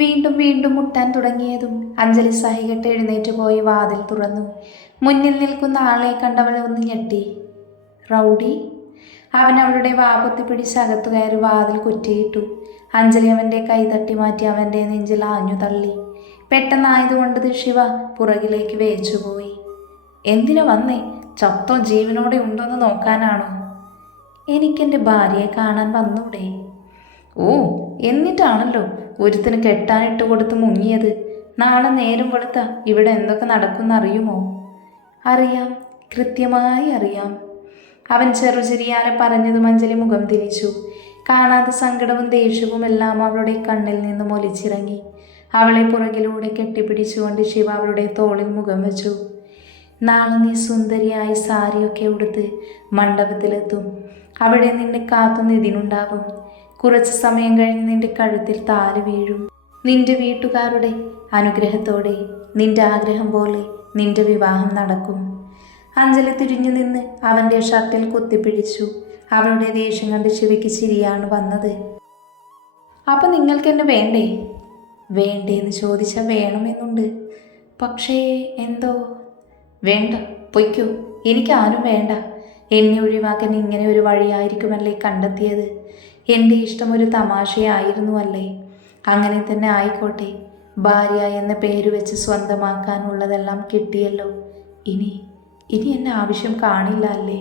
വീണ്ടും വീണ്ടും മുട്ടാൻ തുടങ്ങിയതും അഞ്ജലി സഹികെട്ട് എഴുന്നേറ്റ് പോയി വാതിൽ തുറന്നു. മുന്നിൽ നിൽക്കുന്ന ആളെ കണ്ടവൾ ഒന്ന് ഞെട്ടി. റൗഡി! അവൻ അവളുടെ വാപത്തി പിടിച്ച് അകത്തു കയറി വാതിൽ കുറ്റിയിട്ടു. അഞ്ജലി അവൻ്റെ കൈ തട്ടി മാറ്റി അവൻ്റെ നെഞ്ചിൽ ആഞ്ഞു തള്ളി. പെട്ടെന്നായതുകൊണ്ട് ശിവ പുറകിലേക്ക് വേച്ചുപോയി. എന്തിനു വന്നേ? ചത്തോ ജീവനോടെ ഉണ്ടോയെന്ന് നോക്കാനാണോ? എനിക്കെൻ്റെ ഭാര്യയെ കാണാൻ വന്നൂടെ? ഓ, എന്നിട്ടാണല്ലോ ഒരുത്തിന് കെട്ടാനിട്ട് കൊടുത്ത് മുങ്ങിയത്. നാളെ നേരം വെളുത്ത ഇവിടെ എന്തൊക്കെ നടക്കുമെന്നറിയുമോ? അറിയാം, കൃത്യമായി അറിയാം. അവൻ ചെറുചിരിയാലെ പറഞ്ഞതും അഞ്ജലി മുഖം തിരിച്ചു. കാണാതെ സങ്കടവും ദേഷ്യവും എല്ലാം അവളുടെ കണ്ണിൽ നിന്നും ഒലിച്ചിറങ്ങി. അവളെ പുറകിലൂടെ കെട്ടിപ്പിടിച്ചുകൊണ്ട് ശിവ അവളുടെ തോളിൽ മുഖം വെച്ചു. നാളെ നീ സുന്ദരിയായി സാരിയൊക്കെ ഉടുത്ത് മണ്ഡപത്തിലെത്തും. അവിടെ നിന്നെ കാത്തു നിതിനുണ്ടാവും. കുറച്ച് സമയം കഴിഞ്ഞ് നിന്റെ കഴുത്തിൽ താലി വീഴും. നിന്റെ വീട്ടുകാരുടെ അനുഗ്രഹത്തോടെ നിന്റെ ആഗ്രഹം പോലെ നിന്റെ വിവാഹം നടക്കും. അഞ്ജലി തിരിഞ്ഞു നിന്ന് അവൻ്റെ ഷർട്ടിൽ കുത്തിപ്പിടിച്ചു. അവളുടെ ദേഷ്യം കണ്ട് ശിവയ്ക്ക് ചിരിയാണ് വന്നത്. അപ്പം നിങ്ങൾക്ക് എന്നെ വേണ്ടേ? വേണ്ടേന്ന് ചോദിച്ചാൽ വേണമെന്നുണ്ട്. പക്ഷേ എന്തോ. വേണ്ട, പൊയ്ക്കോ. എനിക്കാരും വേണ്ട. എന്നെ ഒഴിവാക്കാൻ ഇങ്ങനെ ഒരു വഴിയായിരിക്കുമല്ലേ കണ്ടെത്തിയത്. എൻ്റെ ഇഷ്ടം ഒരു തമാശയായിരുന്നു അല്ലേ? അങ്ങനെ തന്നെ ആയിക്കോട്ടെ. ഭാര്യ എന്ന പേര് വെച്ച് സ്വന്തമാക്കാനുള്ളതെല്ലാം കിട്ടിയല്ലോ. ഇനി എന്നെ ആവശ്യം കാണില്ല അല്ലേ?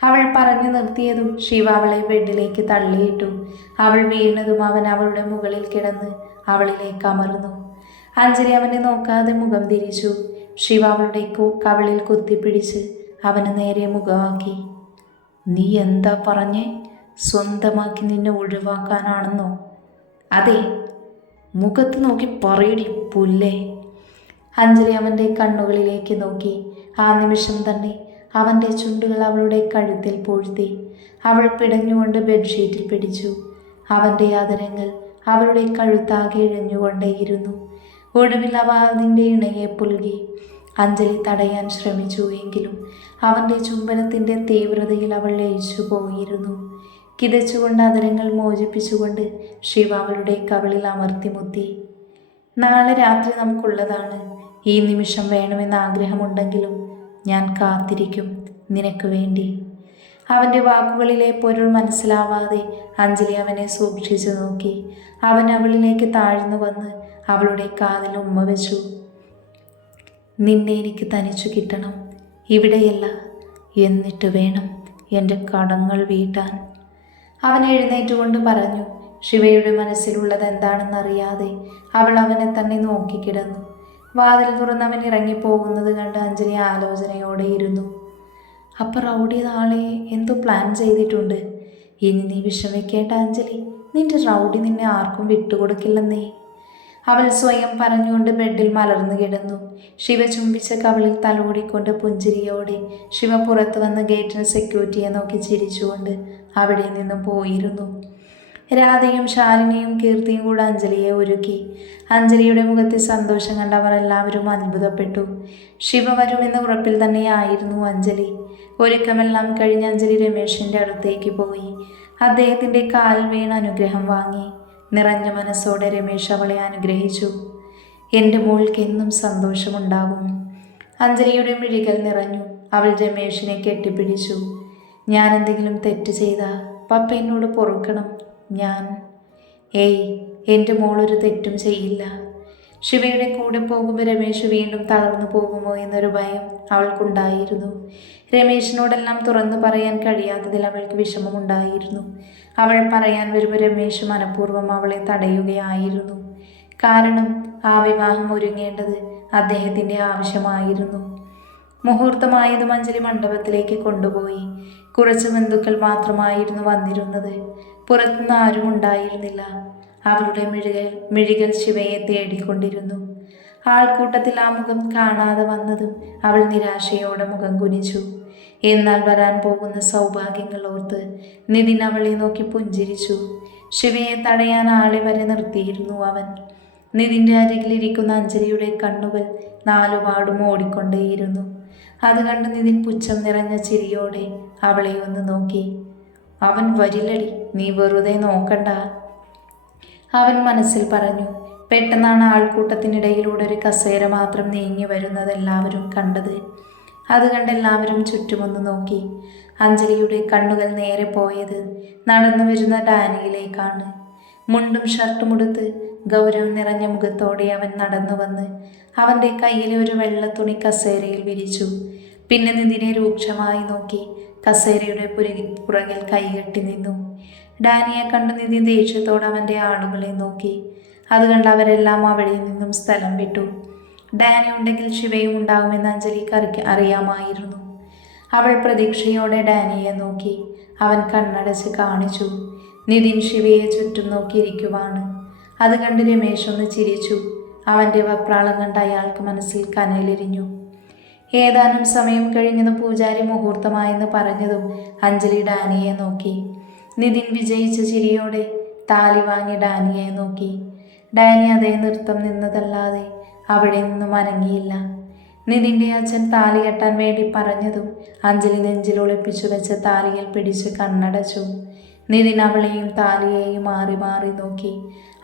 അവൾ പറഞ്ഞു നിർത്തിയതും ശിവ അവളെ ബെഡിലേക്ക് തള്ളിയിട്ടു. അവൾ വീണതും അവൻ അവളുടെ മുകളിൽ കിടന്ന് അവളിലേക്ക് അമർന്നു. അഞ്ജലി അവനെ നോക്കാതെ മുഖം തിരിച്ചു. ശിവ അവളുടെ കവിളിൽ കുത്തിപ്പിടിച്ച് അവന് നേരെ മുഖമാക്കി. നീ എന്താ പറഞ്ഞേ? സ്വന്തമാക്കി നിന്നെ ഒഴിവാക്കാനാണെന്നോ? അതെ, മുഖത്ത് നോക്കി പറയടി പുല്ലേ. അഞ്ജലി അവൻ്റെ കണ്ണുകളിലേക്ക് നോക്കി. ആ നിമിഷം തന്നെ അവൻ്റെ ചുണ്ടുകൾ അവളുടെ കഴുത്തിൽ പൂഴ്ത്തി. അവൾ പിടഞ്ഞുകൊണ്ട് ബെഡ്ഷീറ്റിൽ പിടിച്ചു. അവൻ്റെ ആദരങ്ങൾ അവളുടെ കഴുത്താകെ ഇഴഞ്ഞുകൊണ്ടേയിരുന്നു. ഒടുവിൽ അവ അതിൻ്റെ ഇണയെ പുൽകി. അഞ്ജലി തടയാൻ ശ്രമിച്ചു. എങ്കിലും അവൻ്റെ ചുംബനത്തിൻ്റെ തീവ്രതയിൽ അവൾ ലയിച്ചു പോയിരുന്നു. കിതച്ചുകൊണ്ട് ആദരങ്ങൾ മോചിപ്പിച്ചുകൊണ്ട് ശിവ അവളുടെ കവിളിൽ അമർത്തിമുത്തി. നാളെ രാത്രി നമുക്കുള്ളതാണ്. ഈ നിമിഷം വേണമെന്ന് ആഗ്രഹമുണ്ടെങ്കിലും ഞാൻ കാത്തിരിക്കും നിനക്ക് വേണ്ടി. അവൻ്റെ വാക്കുകളിലെ പൊരുൾ മനസ്സിലാവാതെ അഞ്ജലി അവനെ സൂക്ഷിച്ചു നോക്കി. അവൻ അവളിലേക്ക് താഴ്ന്നു വന്ന് അവളുടെ കാതിൽ ഉമ്മ വെച്ചു. നിന്നെ എനിക്ക് തനിച്ചു കിട്ടണം, ഇവിടെയല്ല. എന്നിട്ട് വേണം എൻ്റെ കടങ്ങൾ വീട്ടാൻ. അവൻ എഴുന്നേറ്റുകൊണ്ട് പറഞ്ഞു. ശിവയുടെ മനസ്സിലുള്ളത് എന്താണെന്നറിയാതെ അവൾ അവനെ തന്നെ നോക്കിക്കിടന്നു. വാതിൽ തുറന്നവൻ ഇറങ്ങിപ്പോകുന്നത് കണ്ട് അഞ്ജലി ആലോചനയോടെ ഇരുന്നു. അപ്പം റൗഡി നാളെ എന്തോ പ്ലാൻ ചെയ്തിട്ടുണ്ട്. ഇനി നീ വിഷമിക്കേണ്ട അഞ്ജലി, നിന്റെ റൗഡി നിന്നെ ആർക്കും വിട്ടുകൊടുക്കില്ലെന്നേ. അവൾ സ്വയം പറഞ്ഞുകൊണ്ട് ബെഡിൽ മലർന്നു കിടന്നു. ശിവ ചുംബിച്ച കവിളിൽ തലോടിക്കൊണ്ട് പുഞ്ചിരിയോടെ ശിവ പുറത്തു വന്ന് ഗേറ്റിന് സെക്യൂരിറ്റിയെ നോക്കി ചിരിച്ചുകൊണ്ട് അവിടെ നിന്നും പോയിരുന്നു. രാധയും ശാലിനിയും കീർത്തിയും കൂടെ അഞ്ജലിയെ ഒരുക്കി. അഞ്ജലിയുടെ മുഖത്തെ സന്തോഷം കണ്ട് അവർ എല്ലാവരും അത്ഭുതപ്പെട്ടു. ശിവ വരുമെന്ന ഉറപ്പിൽ തന്നെയായിരുന്നു അഞ്ജലി. ഒരുക്കമെല്ലാം കഴിഞ്ഞ് അഞ്ജലി രമേശിൻ്റെ അടുത്തേക്ക് പോയി. അദ്ദേഹത്തിൻ്റെ കാലിൽ വീണ് അനുഗ്രഹം വാങ്ങി. നിറഞ്ഞ മനസ്സോടെ രമേശ് അവളെ അനുഗ്രഹിച്ചു. എൻ്റെ മോൾക്ക് എന്നും സന്തോഷമുണ്ടാവും. അഞ്ജലിയുടെ മിഴികൾ നിറഞ്ഞു. അവൾ രമേശിനെ കെട്ടിപ്പിടിച്ചു. ഞാൻ എന്തെങ്കിലും തെറ്റ് ചെയ്താൽ പപ്പ എന്നോട് പൊറുക്കണം. ഏയ്, എൻ്റെ മോളൊരു തെറ്റും ചെയ്യില്ല. ശിവയുടെ കൂടെ പോകുമ്പോൾ രമേശ് വീണ്ടും തളർന്നു പോകുമോ എന്നൊരു ഭയം അവൾക്കുണ്ടായിരുന്നു. രമേശിനോടെല്ലാം തുറന്നു പറയാൻ കഴിയാത്തതിൽ അവൾക്ക് വിഷമമുണ്ടായിരുന്നു. അവൾ പറയാൻ വരുമ്പോൾ രമേശ് മനഃപൂർവ്വം അവളെ തടയുകയായിരുന്നു. കാരണം ആ വിവാഹം ഒരുങ്ങേണ്ടത് അദ്ദേഹത്തിൻ്റെ ആവശ്യമായിരുന്നു. മുഹൂർത്തമായതും അഞ്ജലി മണ്ഡപത്തിലേക്ക് കൊണ്ടുപോയി. കുറച്ച് ബന്ധുക്കൾ മാത്രമായിരുന്നു വന്നിരുന്നത്. പുറത്തുനിന്ന് ആരും ഉണ്ടായിരുന്നില്ല. അവളുടെ മിഴികൾ ശിവയെ തേടിക്കൊണ്ടിരുന്നു. ആൾക്കൂട്ടത്തിൽ ആ മുഖം കാണാതെ വന്നതും അവൾ നിരാശയോടെ മുഖം കുനിച്ചു. എന്നാൽ വരാൻ പോകുന്ന സൗഭാഗ്യങ്ങൾ ഓർത്ത് നിതിൻ അവളെ നോക്കി പുഞ്ചിരിച്ചു. ശിവയെ തടയാൻ ആളെ വരെ നിർത്തിയിരുന്നു അവൻ. നിതിൻ്റെ അരികിലിരിക്കുന്ന അഞ്ജലിയുടെ കണ്ണുകൾ നാലുപാടും ഓടിക്കൊണ്ടേയിരുന്നു. അത് കണ്ട് നിതിൻ പുച്ഛം നിറഞ്ഞ ചിരിയോടെ അവളെ ഒന്ന് നോക്കി. അവൻ വരില്ലടി, നീ വെറുതെ നോക്കണ്ട, അവൻ മനസ്സിൽ പറഞ്ഞു. പെട്ടെന്നാണ് ആൾക്കൂട്ടത്തിനിടയിലൂടെ ഒരു കസേര മാത്രം നീങ്ങി വരുന്നത് എല്ലാവരും കണ്ടത്. അത് കണ്ട് എല്ലാവരും ചുറ്റുമൊന്ന് നോക്കി. അഞ്ജലിയുടെ കണ്ണുകൾ നേരെ പോയത് നടന്നു വരുന്ന ഡാനിയിലേക്കാണ്. മുണ്ടും ഷർട്ടും ഉടുത്ത് ഗൗരവം നിറഞ്ഞ മുഖത്തോടെ അവൻ നടന്നു വന്ന് അവൻ്റെ കയ്യിലെ ഒരു വെള്ള തുണി കസേരയിൽ വിരിച്ചു. പിന്നെ നിതിനെ രൂക്ഷമായി നോക്കി കസേരയുടെ പുറകിൽ കൈകെട്ടി നിന്നു. ഡാനിയെ കണ്ട് നിധി ദേഷ്യത്തോടെ അവൻ്റെ ആളുകളെ നോക്കി. അത് കണ്ട് അവരെല്ലാം അവിടെ നിന്നും സ്ഥലം വിട്ടു. ഡാനി ഉണ്ടെങ്കിൽ ശിവയും ഉണ്ടാകുമെന്ന് അഞ്ജലിക്ക് അറിയാമായിരുന്നു. അവൾ പ്രതീക്ഷയോടെ ഡാനിയെ നോക്കി. അവൻ കണ്ണടച്ച് കാണിച്ചു. നിതിൻ ശിവയെ ചുറ്റും നോക്കിയിരിക്കുവാണ്. അത് കണ്ട് രമേശ് ഒന്ന് ചിരിച്ചു. അവൻ്റെ വപ്രാളം കണ്ട് അയാൾക്ക് മനസ്സിൽ കനലെരിഞ്ഞു. ഏതാനും സമയം കഴിഞ്ഞത് പൂജാരി മുഹൂർത്തമായെന്ന് പറഞ്ഞതും അഞ്ജലി ഡാനിയെ നോക്കി. നിതിൻ വിജയിച്ച ചിരിയോടെ താലി വാങ്ങി ഡാനിയെ നോക്കി. ഡാനി അതേ നൃത്തം നിന്നതല്ലാതെ അവിടെ നിന്നും അനങ്ങിയില്ല. നിതിൻ്റെ അച്ഛൻ താലി കെട്ടാൻ വേണ്ടി പറഞ്ഞതും അഞ്ജലി നെഞ്ചിൽ ഒളിപ്പിച്ചു വെച്ച താലിയിൽ പിടിച്ച് കണ്ണടച്ചു. നിതിൻ അവളെയും താലിയെയും മാറി മാറി നോക്കി.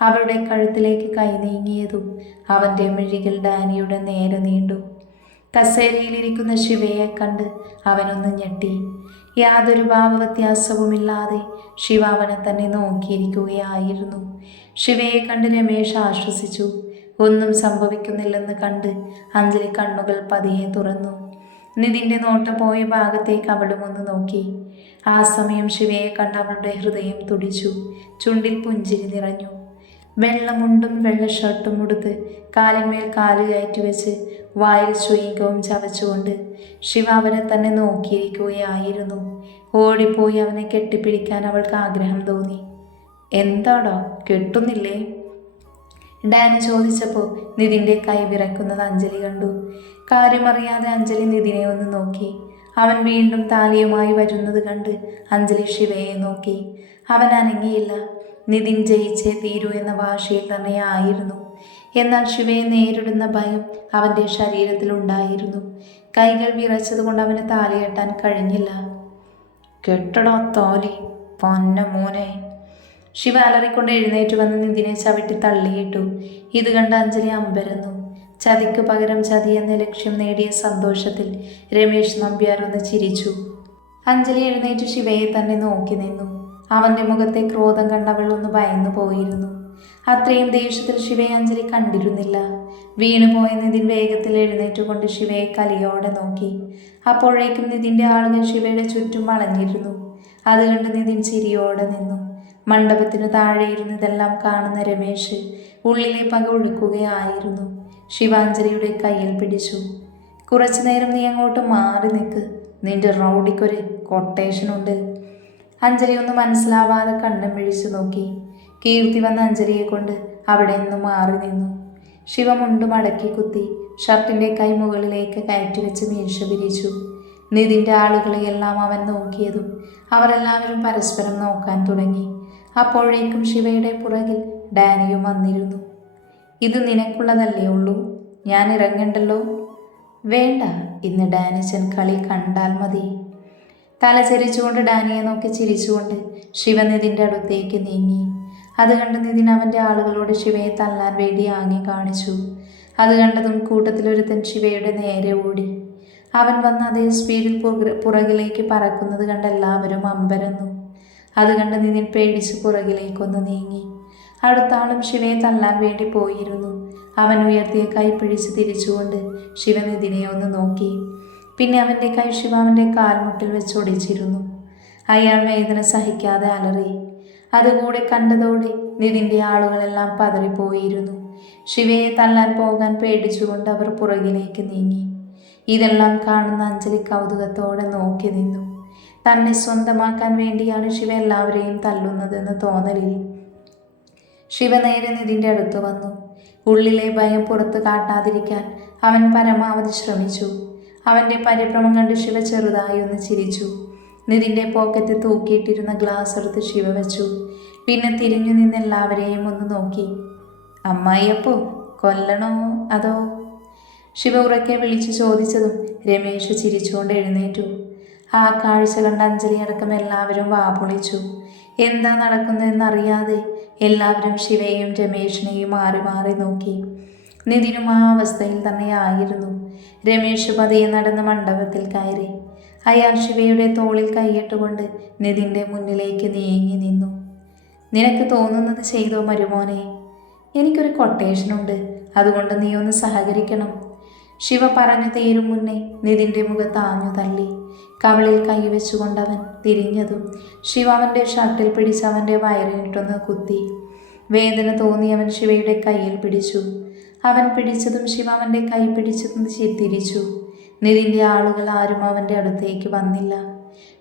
അവളുടെ കഴുത്തിലേക്ക് കൈ നീങ്ങിയതും അവൻ്റെ മിഴികൾ ഡാനിയുടെ നേരെ നീണ്ടു. കസേരയിലിരിക്കുന്ന ശിവയെ കണ്ട് അവനൊന്ന് ഞെട്ടി. യാതൊരു ഭാവവ്യത്യാസവുമില്ലാതെ ശിവ അവനെ തന്നെ നോക്കിയിരിക്കുകയായിരുന്നു. ശിവയെ കണ്ട് രമേശ് ആശ്വസിച്ചു. ഒന്നും സംഭവിക്കുന്നില്ലെന്ന് കണ്ട് അഞ്ജലി കണ്ണുകൾ പതിയെ തുറന്നു. നിതിൻ്റെ നോട്ടം പോയ ഭാഗത്തേക്ക് അവളും ഒന്ന് നോക്കി. ആ സമയം ശിവയെ കണ്ട് അവളുടെ ഹൃദയം തുടിച്ചു. ചുണ്ടിൽ പുഞ്ചിരി നിറഞ്ഞു. വെള്ളമുണ്ടും വെള്ള ഷർട്ടും ഉടുത്ത് കാലിന്മേൽ കാല് കയറ്റി വെച്ച് വായിൽ ചുയിങ്കവും ചവച്ചുകൊണ്ട് ശിവ അവനെ തന്നെ നോക്കിയിരിക്കുകയായിരുന്നു. ഓടിപ്പോയി അവനെ കെട്ടിപ്പിടിക്കാൻ അവൾക്ക് ആഗ്രഹം തോന്നി. എന്താടോ കെട്ടുന്നില്ലേ? ഡാനി ചോദിച്ചപ്പോൾ നിതിൻ്റെ കൈ വിറയ്ക്കുന്നത് അഞ്ജലി കണ്ടു. കാര്യമറിയാതെ അഞ്ജലി നിതിനെ ഒന്ന് നോക്കി. അവൻ വീണ്ടും താലിയുമായി വരുന്നത് കണ്ട് അഞ്ജലി ശിവയെ നോക്കി. അവൻ അനങ്ങിയില്ല. നിതിൻ ജയിച്ചേ തീരൂ എന്ന വാശിയിൽ തന്നെയായിരുന്നു. എന്നാൽ ശിവയെ നേരിടുന്ന ഭയം അവൻ്റെ ശരീരത്തിലുണ്ടായിരുന്നു. കൈകൾ വിറച്ചതുകൊണ്ട് അവന് താലി കെട്ടാൻ കഴിഞ്ഞില്ല. കെട്ടടോ തോലി പൊന്ന മോനെ! ശിവ അലറിക്കൊണ്ട് എഴുന്നേറ്റ് വന്ന് നിതിനെ ചവിട്ടി തള്ളിയിട്ടു. ഇത് കണ്ട് അഞ്ജലി അമ്പരന്നു. ചതിക്ക് പകരം ചതി എന്ന ലക്ഷ്യം നേടിയ സന്തോഷത്തിൽ രമേശ് നമ്പ്യാർ ഒന്ന് ചിരിച്ചു. അഞ്ജലി എഴുന്നേറ്റ് ശിവയെ തന്നെ നോക്കി നിന്നു. അവൻ്റെ മുഖത്തെ ക്രോധം കണ്ടവൾ ഒന്ന് ഭയന്നു പോയിരുന്നു. അത്രയും ദേഷ്യത്തിൽ ശിവയെ അഞ്ജലി കണ്ടിരുന്നില്ല. വീണുപോയ നിതിൻ വേഗത്തിൽ എഴുന്നേറ്റുകൊണ്ട് ശിവയെ കലിയോടെ നോക്കി. അപ്പോഴേക്കും നിതിൻ്റെ ആളുകൾ ശിവയുടെ ചുറ്റും വളഞ്ഞിരുന്നു. അത് കണ്ട് നിതിൻ ചിരിയോടെ നിന്നു. മണ്ഡപത്തിനു താഴെ ഇരുന്ന് ഇതെല്ലാം കാണുന്ന രമേശ് ഉള്ളിലെ പക ഒഴുക്കുകയായിരുന്നു. ശിവാഞ്ജലിയുടെ കയ്യിൽ പിടിച്ചു. കുറച്ചു നേരം നീ അങ്ങോട്ട് മാറി നിൽക്ക്, നിന്റെ റൗഡിക്കൊരു കൊട്ടേഷനുണ്ട്. അഞ്ജലി ഒന്നും മനസ്സിലാവാതെ കണ്ണും മിഴിച്ചു നോക്കി. കീർത്തി വന്ന അഞ്ജലിയെ കൊണ്ട് അവിടെ നിന്ന് മാറി നിന്നു. ശിവ മുണ്ട് മടക്കി കുത്തി ഷർട്ടിൻ്റെ കൈ മുകളിലേക്ക് കയറ്റിവെച്ച് മീശ വിരിച്ചു. നിതിൻ്റെ ആളുകളെയെല്ലാം അവൻ നോക്കിയതും അവരെല്ലാവരും പരസ്പരം നോക്കാൻ തുടങ്ങി. അപ്പോഴേക്കും ശിവയുടെ പുറകിൽ ഡാനിയും വന്നിരുന്നു. ഇത് നിനക്കുള്ളതല്ലേ ഉള്ളൂ, ഞാൻ ഇറങ്ങണ്ടല്ലോ? വേണ്ട, ഇന്ന് ഡാനിച്ചൻ കളി കണ്ടാൽ മതി. തലചരിച്ചുകൊണ്ട് ഡാനിയെ നോക്കി ചിരിച്ചുകൊണ്ട് ശിവ നിതിൻ്റെ അടുത്തേക്ക് നീങ്ങി. അത് കണ്ട് നിതിൻ അവൻ്റെ ആളുകളോട് ശിവയെ തല്ലാൻ വേണ്ടി ആംഗ്യം കാണിച്ചു. അത് കണ്ടതും കൂട്ടത്തിലൊരുത്തൻ ശിവയുടെ നേരെ ഓടി. അവൻ വന്ന് അതേ സ്പീഡിൽ പുറകിലേക്ക് പറക്കുന്നത് കണ്ട് എല്ലാവരും അമ്പരന്നു. അത് കണ്ട് നിതിൻ പേടിച്ച് പുറകിലേക്കൊന്ന് നീങ്ങി. അടുത്ത ആളും ശിവയെ തല്ലാൻ വേണ്ടി പോയിരുന്നു. അവൻ ഉയർത്തിയ കൈ പിടിച്ച് തിരിച്ചുകൊണ്ട് ശിവ നിതിനെ ഒന്ന് നോക്കി. പിന്നെ അവൻ്റെ കൈ ശിവ അവൻ്റെ കാൽമുട്ടിൽ വെച്ചൊടിച്ചിരുന്നു. അയാൾ വേദന സഹിക്കാതെ അലറി. അതുകൂടെ കണ്ടതോടെ നിതിൻ്റെ ആളുകളെല്ലാം പതറിപ്പോയിരുന്നു. ശിവയെ തല്ലാൻ പോകാൻ പേടിച്ചുകൊണ്ട് അവർ പുറകിലേക്ക് നീങ്ങി. ഇതെല്ലാം കാണുന്ന അഞ്ജലി കൗതുകത്തോടെ നോക്കി നിന്നു. തന്നെ സ്വന്തമാക്കാൻ വേണ്ടിയാണ് ശിവ എല്ലാവരെയും തല്ലുന്നതെന്ന് തോന്നലിൽ ശിവ നേരെ നിതിൻ്റെ അടുത്ത് വന്നു. ഉള്ളിലെ ഭയം പുറത്ത് കാട്ടാതിരിക്കാൻ അവൻ പരമാവധി ശ്രമിച്ചു. അവൻ്റെ പരിഭ്രമം കണ്ട് ശിവ ചെറുതായി ഒന്ന് ചിരിച്ചു. നിതിൻ്റെ പോക്കറ്റ് തൂക്കിയിട്ടിരുന്ന ഗ്ലാസ് എടുത്ത് ശിവ വെച്ചു. പിന്നെ തിരിഞ്ഞു നിന്ന് എല്ലാവരെയും ഒന്ന് നോക്കി. അമ്മായിയപ്പോ കൊല്ലണോ അതോ? ശിവ ഉറക്കെ വിളിച്ചു ചോദിച്ചതും രമേശ് ചിരിച്ചുകൊണ്ട് എഴുന്നേറ്റു. ആ കാഴ്ച കണ്ട് അഞ്ജലി അടക്കം എല്ലാവരും വാപൊളിച്ചു. എന്താ നടക്കുന്നതെന്നറിയാതെ എല്ലാവരും ശിവയെയും രമേശിനെയും മാറി മാറി നോക്കി. നിതിനും ആ അവസ്ഥയിൽ തന്നെയായിരുന്നു. രമേശ് പതിയെ നടന്ന മണ്ഡപത്തിൽ കയറി. അയാൾ ശിവയുടെ തോളിൽ കൈയിട്ടുകൊണ്ട് നിതിൻ്റെ മുന്നിലേക്ക് നീങ്ങി നിന്നു. നിനക്ക് തോന്നുന്നത് ചെയ്തോ മരുമോനെ? എനിക്കൊരു കൊട്ടേഷനുണ്ട്, അതുകൊണ്ട് നീ ഒന്ന് സഹകരിക്കണം. ശിവ പറഞ്ഞു തീരും മുന്നേ നിതിൻ്റെ മുഖത്ത് ആഞ്ഞു തള്ളി. കവിളിൽ കൈവച്ചുകൊണ്ടവൻ തിരിഞ്ഞതും ശിവ അവൻ്റെ ഷർട്ടിൽ പിടിച്ച് അവൻ്റെ വയറിനിട്ടൊന്ന് കുത്തി. വേദന തോന്നി അവൻ ശിവയുടെ കയ്യിൽ പിടിച്ചു. അവൻ പിടിച്ചതും ശിവ അവൻ്റെ കൈ പിടിച്ചതും തിരിച്ചു. നിതിൻ്റെ ആളുകൾ ആരും അവൻ്റെ അടുത്തേക്ക് വന്നില്ല.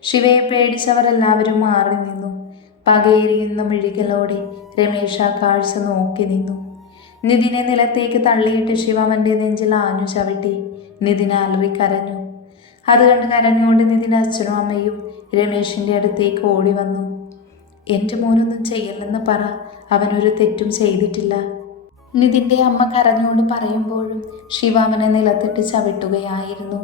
ശിവയെ പേടിച്ചവരെല്ലാവരും മാറി നിന്നു. പകയെരിയുന്ന മിഴികളോടെ രമേശ് ആ കാഴ്ച നോക്കി നിന്നു. നിതിനെ നിലത്തേക്ക് തള്ളിയിട്ട് ശിവ അവൻ്റെ നെഞ്ചിൽ ആഞ്ഞു ചവിട്ടി. നിതിൻ അലറി കരഞ്ഞു. അത് കണ്ട് കരഞ്ഞുകൊണ്ട് നിതിൻ്റെ അച്ഛനും അമ്മയും രമേശിൻ്റെ അടുത്തേക്ക് ഓടി വന്നു. എൻ്റെ മോനൊന്നും ചെയ്യല്ലെന്ന് പറ, അവനൊരു തെറ്റും ചെയ്തിട്ടില്ല. നിതിൻ്റെ അമ്മ കരഞ്ഞുകൊണ്ട് പറയുമ്പോഴും ശിവ അവനെ നിലത്തിട്ട് ചവിട്ടുകയായിരുന്നു.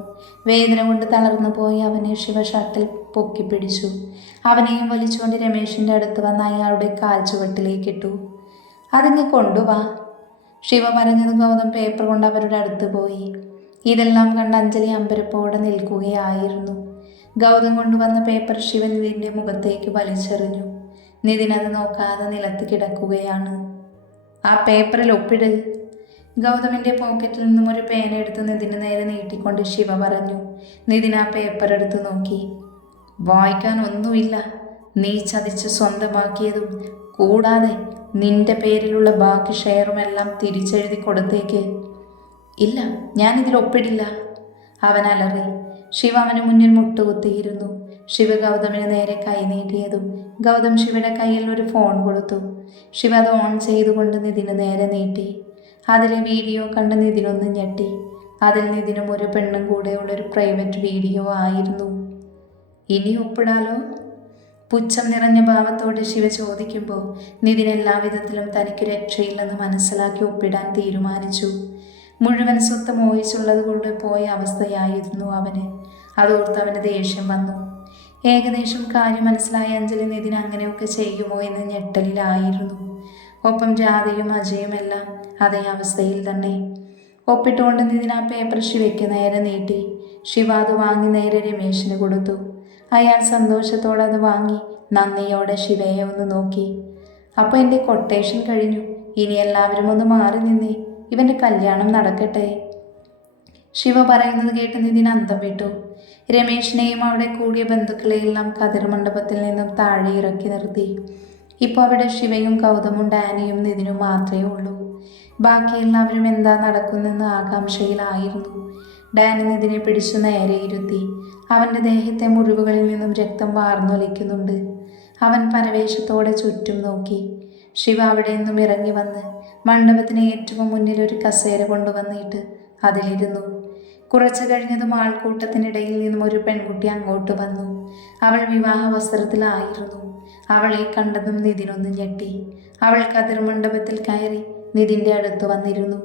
വേദന കൊണ്ട് തളർന്നു പോയി അവനെ ശിവ ഷർട്ടിൽ പൊക്കിപ്പിടിച്ചു. അവനെയും വലിച്ചുകൊണ്ട് രമേശിൻ്റെ അടുത്ത് വന്ന് അയാളുടെ കാൽ ചുവട്ടിലേക്കിട്ടു. അതിങ്ങ് കൊണ്ടുവാ. ശിവ പറഞ്ഞത് ഗൗതം പേപ്പർ കൊണ്ട് അവരുടെ അടുത്ത് പോയി. ഇതെല്ലാം കണ്ട് അഞ്ജലി അമ്പരപ്പോടെ നിൽക്കുകയായിരുന്നു. ഗൗതം കൊണ്ടുവന്ന പേപ്പർ ശിവ നിതിൻ്റെ മുഖത്തേക്ക് വലിച്ചെറിഞ്ഞു. നിതിൻ അത് നോക്കാതെ നിലത്ത് കിടക്കുകയാണ്. ആ പേപ്പറിൽ ഒപ്പിട്. ഗൗതമിൻ്റെ പോക്കറ്റിൽ നിന്നും ഒരു പേന എടുത്ത് നിതിന് നേരെ നീട്ടിക്കൊണ്ട് ശിവ പറഞ്ഞു. നിതിൻ ആ പേപ്പർ എടുത്ത് നോക്കി. വായിക്കാൻ ഒന്നുമില്ല. നീ ചതിച്ച് സ്വന്തമാക്കിയതും കൂടാതെ നിന്റെ പേരിലുള്ള ബാക്കി ഷെയറുമെല്ലാം തിരിച്ചെഴുതി കൊടുത്തേക്ക്. ഇല്ല, ഞാനിതിൽ ഒപ്പിടില്ല, അവൻ അലറി. ശിവ അവന് മുന്നിൽ മുട്ടുകുത്തിയിരുന്നു. ശിവ ഗൗതമിന് നേരെ കൈ നീട്ടിയതും ഗൗതം ശിവയുടെ കയ്യിൽ ഒരു ഫോൺ കൊടുത്തു. ശിവ അത് ഓൺ ചെയ്തുകൊണ്ട് നിതിന് നേരെ നീട്ടി. അതിലെ വീഡിയോ കണ്ട് നിതിനൊന്ന് ഞെട്ടി. അതിൽ നിതിനും ഒരു പെണ്ണും കൂടെയുള്ളൊരു പ്രൈവറ്റ് വീഡിയോ ആയിരുന്നു. ഇനി ഒപ്പിടാലോ? പുച്ഛം നിറഞ്ഞ ഭാവത്തോടെ ശിവ ചോദിക്കുമ്പോൾ നിതിൻ എല്ലാവിധത്തിലും തനിക്ക് രക്ഷയില്ലെന്ന് മനസ്സിലാക്കി ഒപ്പിടാൻ തീരുമാനിച്ചു. മുഴുവൻ സ്വത്ത് മോഹിച്ചുള്ളത് കൊണ്ട് പോയ അവസ്ഥയായിരുന്നു അവന്. അതോർത്ത് അവന് ദേഷ്യം വന്നു. ഏകദേശം കാര്യം മനസ്സിലായ അഞ്ജലി നിതിൻ അങ്ങനെയൊക്കെ ചെയ്യുമോ എന്ന് ഞെട്ടലിലായിരുന്നു. ഒപ്പം രാധയും അജയും എല്ലാം അതേ അവസ്ഥയിൽ തന്നെ. ഒപ്പിട്ടുകൊണ്ട് നിതിൻ ആ പേപ്പർ ശിവയ്ക്ക് നേരെ നീട്ടി. ശിവ അത് വാങ്ങി നേരെ രമേശിന് കൊടുത്തു. അയാൾ സന്തോഷത്തോടെ അത് വാങ്ങി നന്ദിയോടെ ശിവയെ ഒന്ന് നോക്കി. അപ്പോൾ എൻ്റെ കൊട്ടേഷൻ കഴിഞ്ഞു. ഇനി എല്ലാവരും ഒന്ന് മാറി നിന്നേ, ഇവൻ്റെ കല്യാണം നടക്കട്ടെ. ശിവ പറയുന്നത് കേട്ട് നിതിൻ അന്തം വിട്ടു. രമേശിനെയും അവിടെ കൂടിയ ബന്ധുക്കളെയെല്ലാം കതിർ മണ്ഡപത്തിൽ നിന്നും താഴെ ഇറക്കി നിർത്തി. ഇപ്പോൾ അവിടെ ശിവയും ഗൗതമും ഡാനിയും നിതിനും മാത്രമേ ഉള്ളൂ. ബാക്കി എല്ലാവരും എന്താ നടക്കുന്നെന്ന് ആകാംക്ഷയിലായിരുന്നു. ഡാനി നിതിനെ പിടിച്ചു നേരെ ഇരുത്തി. അവൻ്റെ ദേഹത്തെ മുറിവുകളിൽ നിന്നും രക്തം വാർന്നൊലിക്കുന്നുണ്ട്. അവൻ പരവേശത്തോടെ ചുറ്റും നോക്കി. ശിവ അവിടെ നിന്നും ഇറങ്ങി വന്ന് മണ്ഡപത്തിന് ഏറ്റവും മുന്നിൽ ഒരു കസേര കൊണ്ടുവന്നിട്ട് അതിലിരുന്നു. കുറച്ചു കഴിഞ്ഞതും ആൾക്കൂട്ടത്തിനിടയിൽ നിന്നും ഒരു പെൺകുട്ടി അങ്ങോട്ട് വന്നു. അവൾ വിവാഹ വസ്ത്രത്തിലായിരുന്നു. അവളെ കണ്ടതും നിതിനൊന്ന് ഞെട്ടി. അവൾ കതിർ മണ്ഡപത്തിൽ കയറി നിതിൻ്റെ അടുത്ത് വന്നിരുന്നു.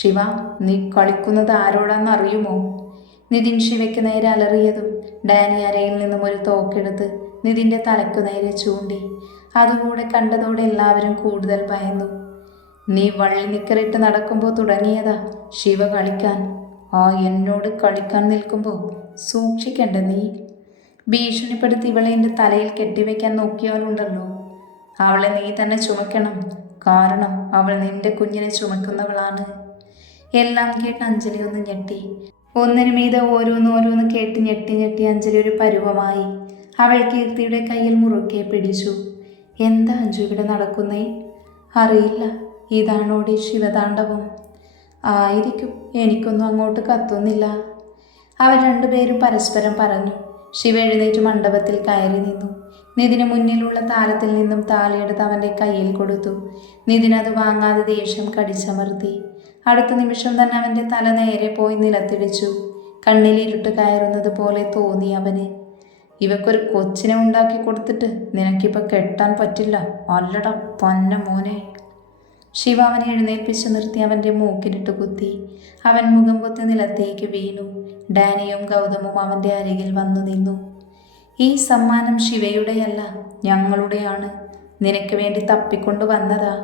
ശിവ, നീ കളിക്കുന്നത് ആരോടാന്ന് അറിയുമോ? നിതിൻ ശിവയ്ക്ക് നേരെ അലറിയതും ഡാനി അരയിൽ നിന്നും ഒരു തോക്കെടുത്ത് നിതിൻ്റെ തലക്കു നേരെ ചൂണ്ടി. അതുകൂടെ കണ്ടതോടെ എല്ലാവരും കൂടുതൽ ഭയന്നു. നീ വള്ളി നിക്കറിട്ട് നടക്കുമ്പോൾ തുടങ്ങിയതാ ശിവ കളിക്കാൻ. ആ എന്നോട് കളിക്കാൻ നിൽക്കുമ്പോൾ സൂക്ഷിക്കണ്ട നീ. ഭീഷണിപ്പെടുത്തി ഇവളെ എൻ്റെ തലയിൽ കെട്ടിവെക്കാൻ നോക്കിയാലുണ്ടല്ലോ, അവളെ നീ തന്നെ ചുമക്കണം. കാരണം അവൾ നിന്റെ കുഞ്ഞിനെ ചുമക്കുന്നവളാണ്. എല്ലാം കേട്ട് അഞ്ജലി ഒന്ന് ഞെട്ടി. ഒന്നിനു മീതെ ഓരോന്നോരോന്ന് കേട്ട് ഞെട്ടി ഞെട്ടി അഞ്ജലി ഒരു പരുവമായി. അവൾ കീർത്തിയുടെ കയ്യിൽ മുറുക്കെ പിടിച്ചു. എന്താ അഞ്ജു ഇവിടെ നടക്കുന്നേ? അറിയില്ല. ഇതാണോടി ശിവതാണ്ഡവം? ആയിരിക്കും, എനിക്കൊന്നും അങ്ങോട്ട് കത്തുന്നില്ല. അവർ രണ്ടുപേരും പരസ്പരം പറഞ്ഞു. ശിവ എഴുന്നേറ്റ് മണ്ഡപത്തിൽ കയറി നിന്നു. നിതിന് മുന്നിലുള്ള താലത്തിൽ നിന്നും താലിയെടുത്ത് അവൻ്റെ കയ്യിൽ കൊടുത്തു. നിതിൻ അത് വാങ്ങാതെ ദേഷ്യം കടിച്ചമർത്തി. അടുത്ത നിമിഷം തന്നെ അവൻ്റെ തല നേരെ പോയി നിലത്തിടിച്ചു. കണ്ണിലിരുട്ട് കയറുന്നത് പോലെ തോന്നി അവന്. ഇവക്കൊരു കൊച്ചിനെ ഉണ്ടാക്കി കൊടുത്തിട്ട് നിനക്കിപ്പോൾ കെട്ടാൻ പറ്റില്ല അല്ലട പന്ന മോനെ. ശിവ അവനെ എഴുന്നേൽപ്പിച്ചു നിർത്തി അവൻ്റെ മൂക്കിലിട്ട് കുത്തി. അവൻ മുഖം കുത്തി നിലത്തേക്ക് വീണു. ഡാനിയും ഗൗതമും അവൻ്റെ അരികിൽ വന്നു നിന്നു. ഈ സമ്മാനം ശിവയുടെയല്ല, ഞങ്ങളുടെയാണ്. നിനക്ക് വേണ്ടി തപ്പിക്കൊണ്ടു വന്നതാ.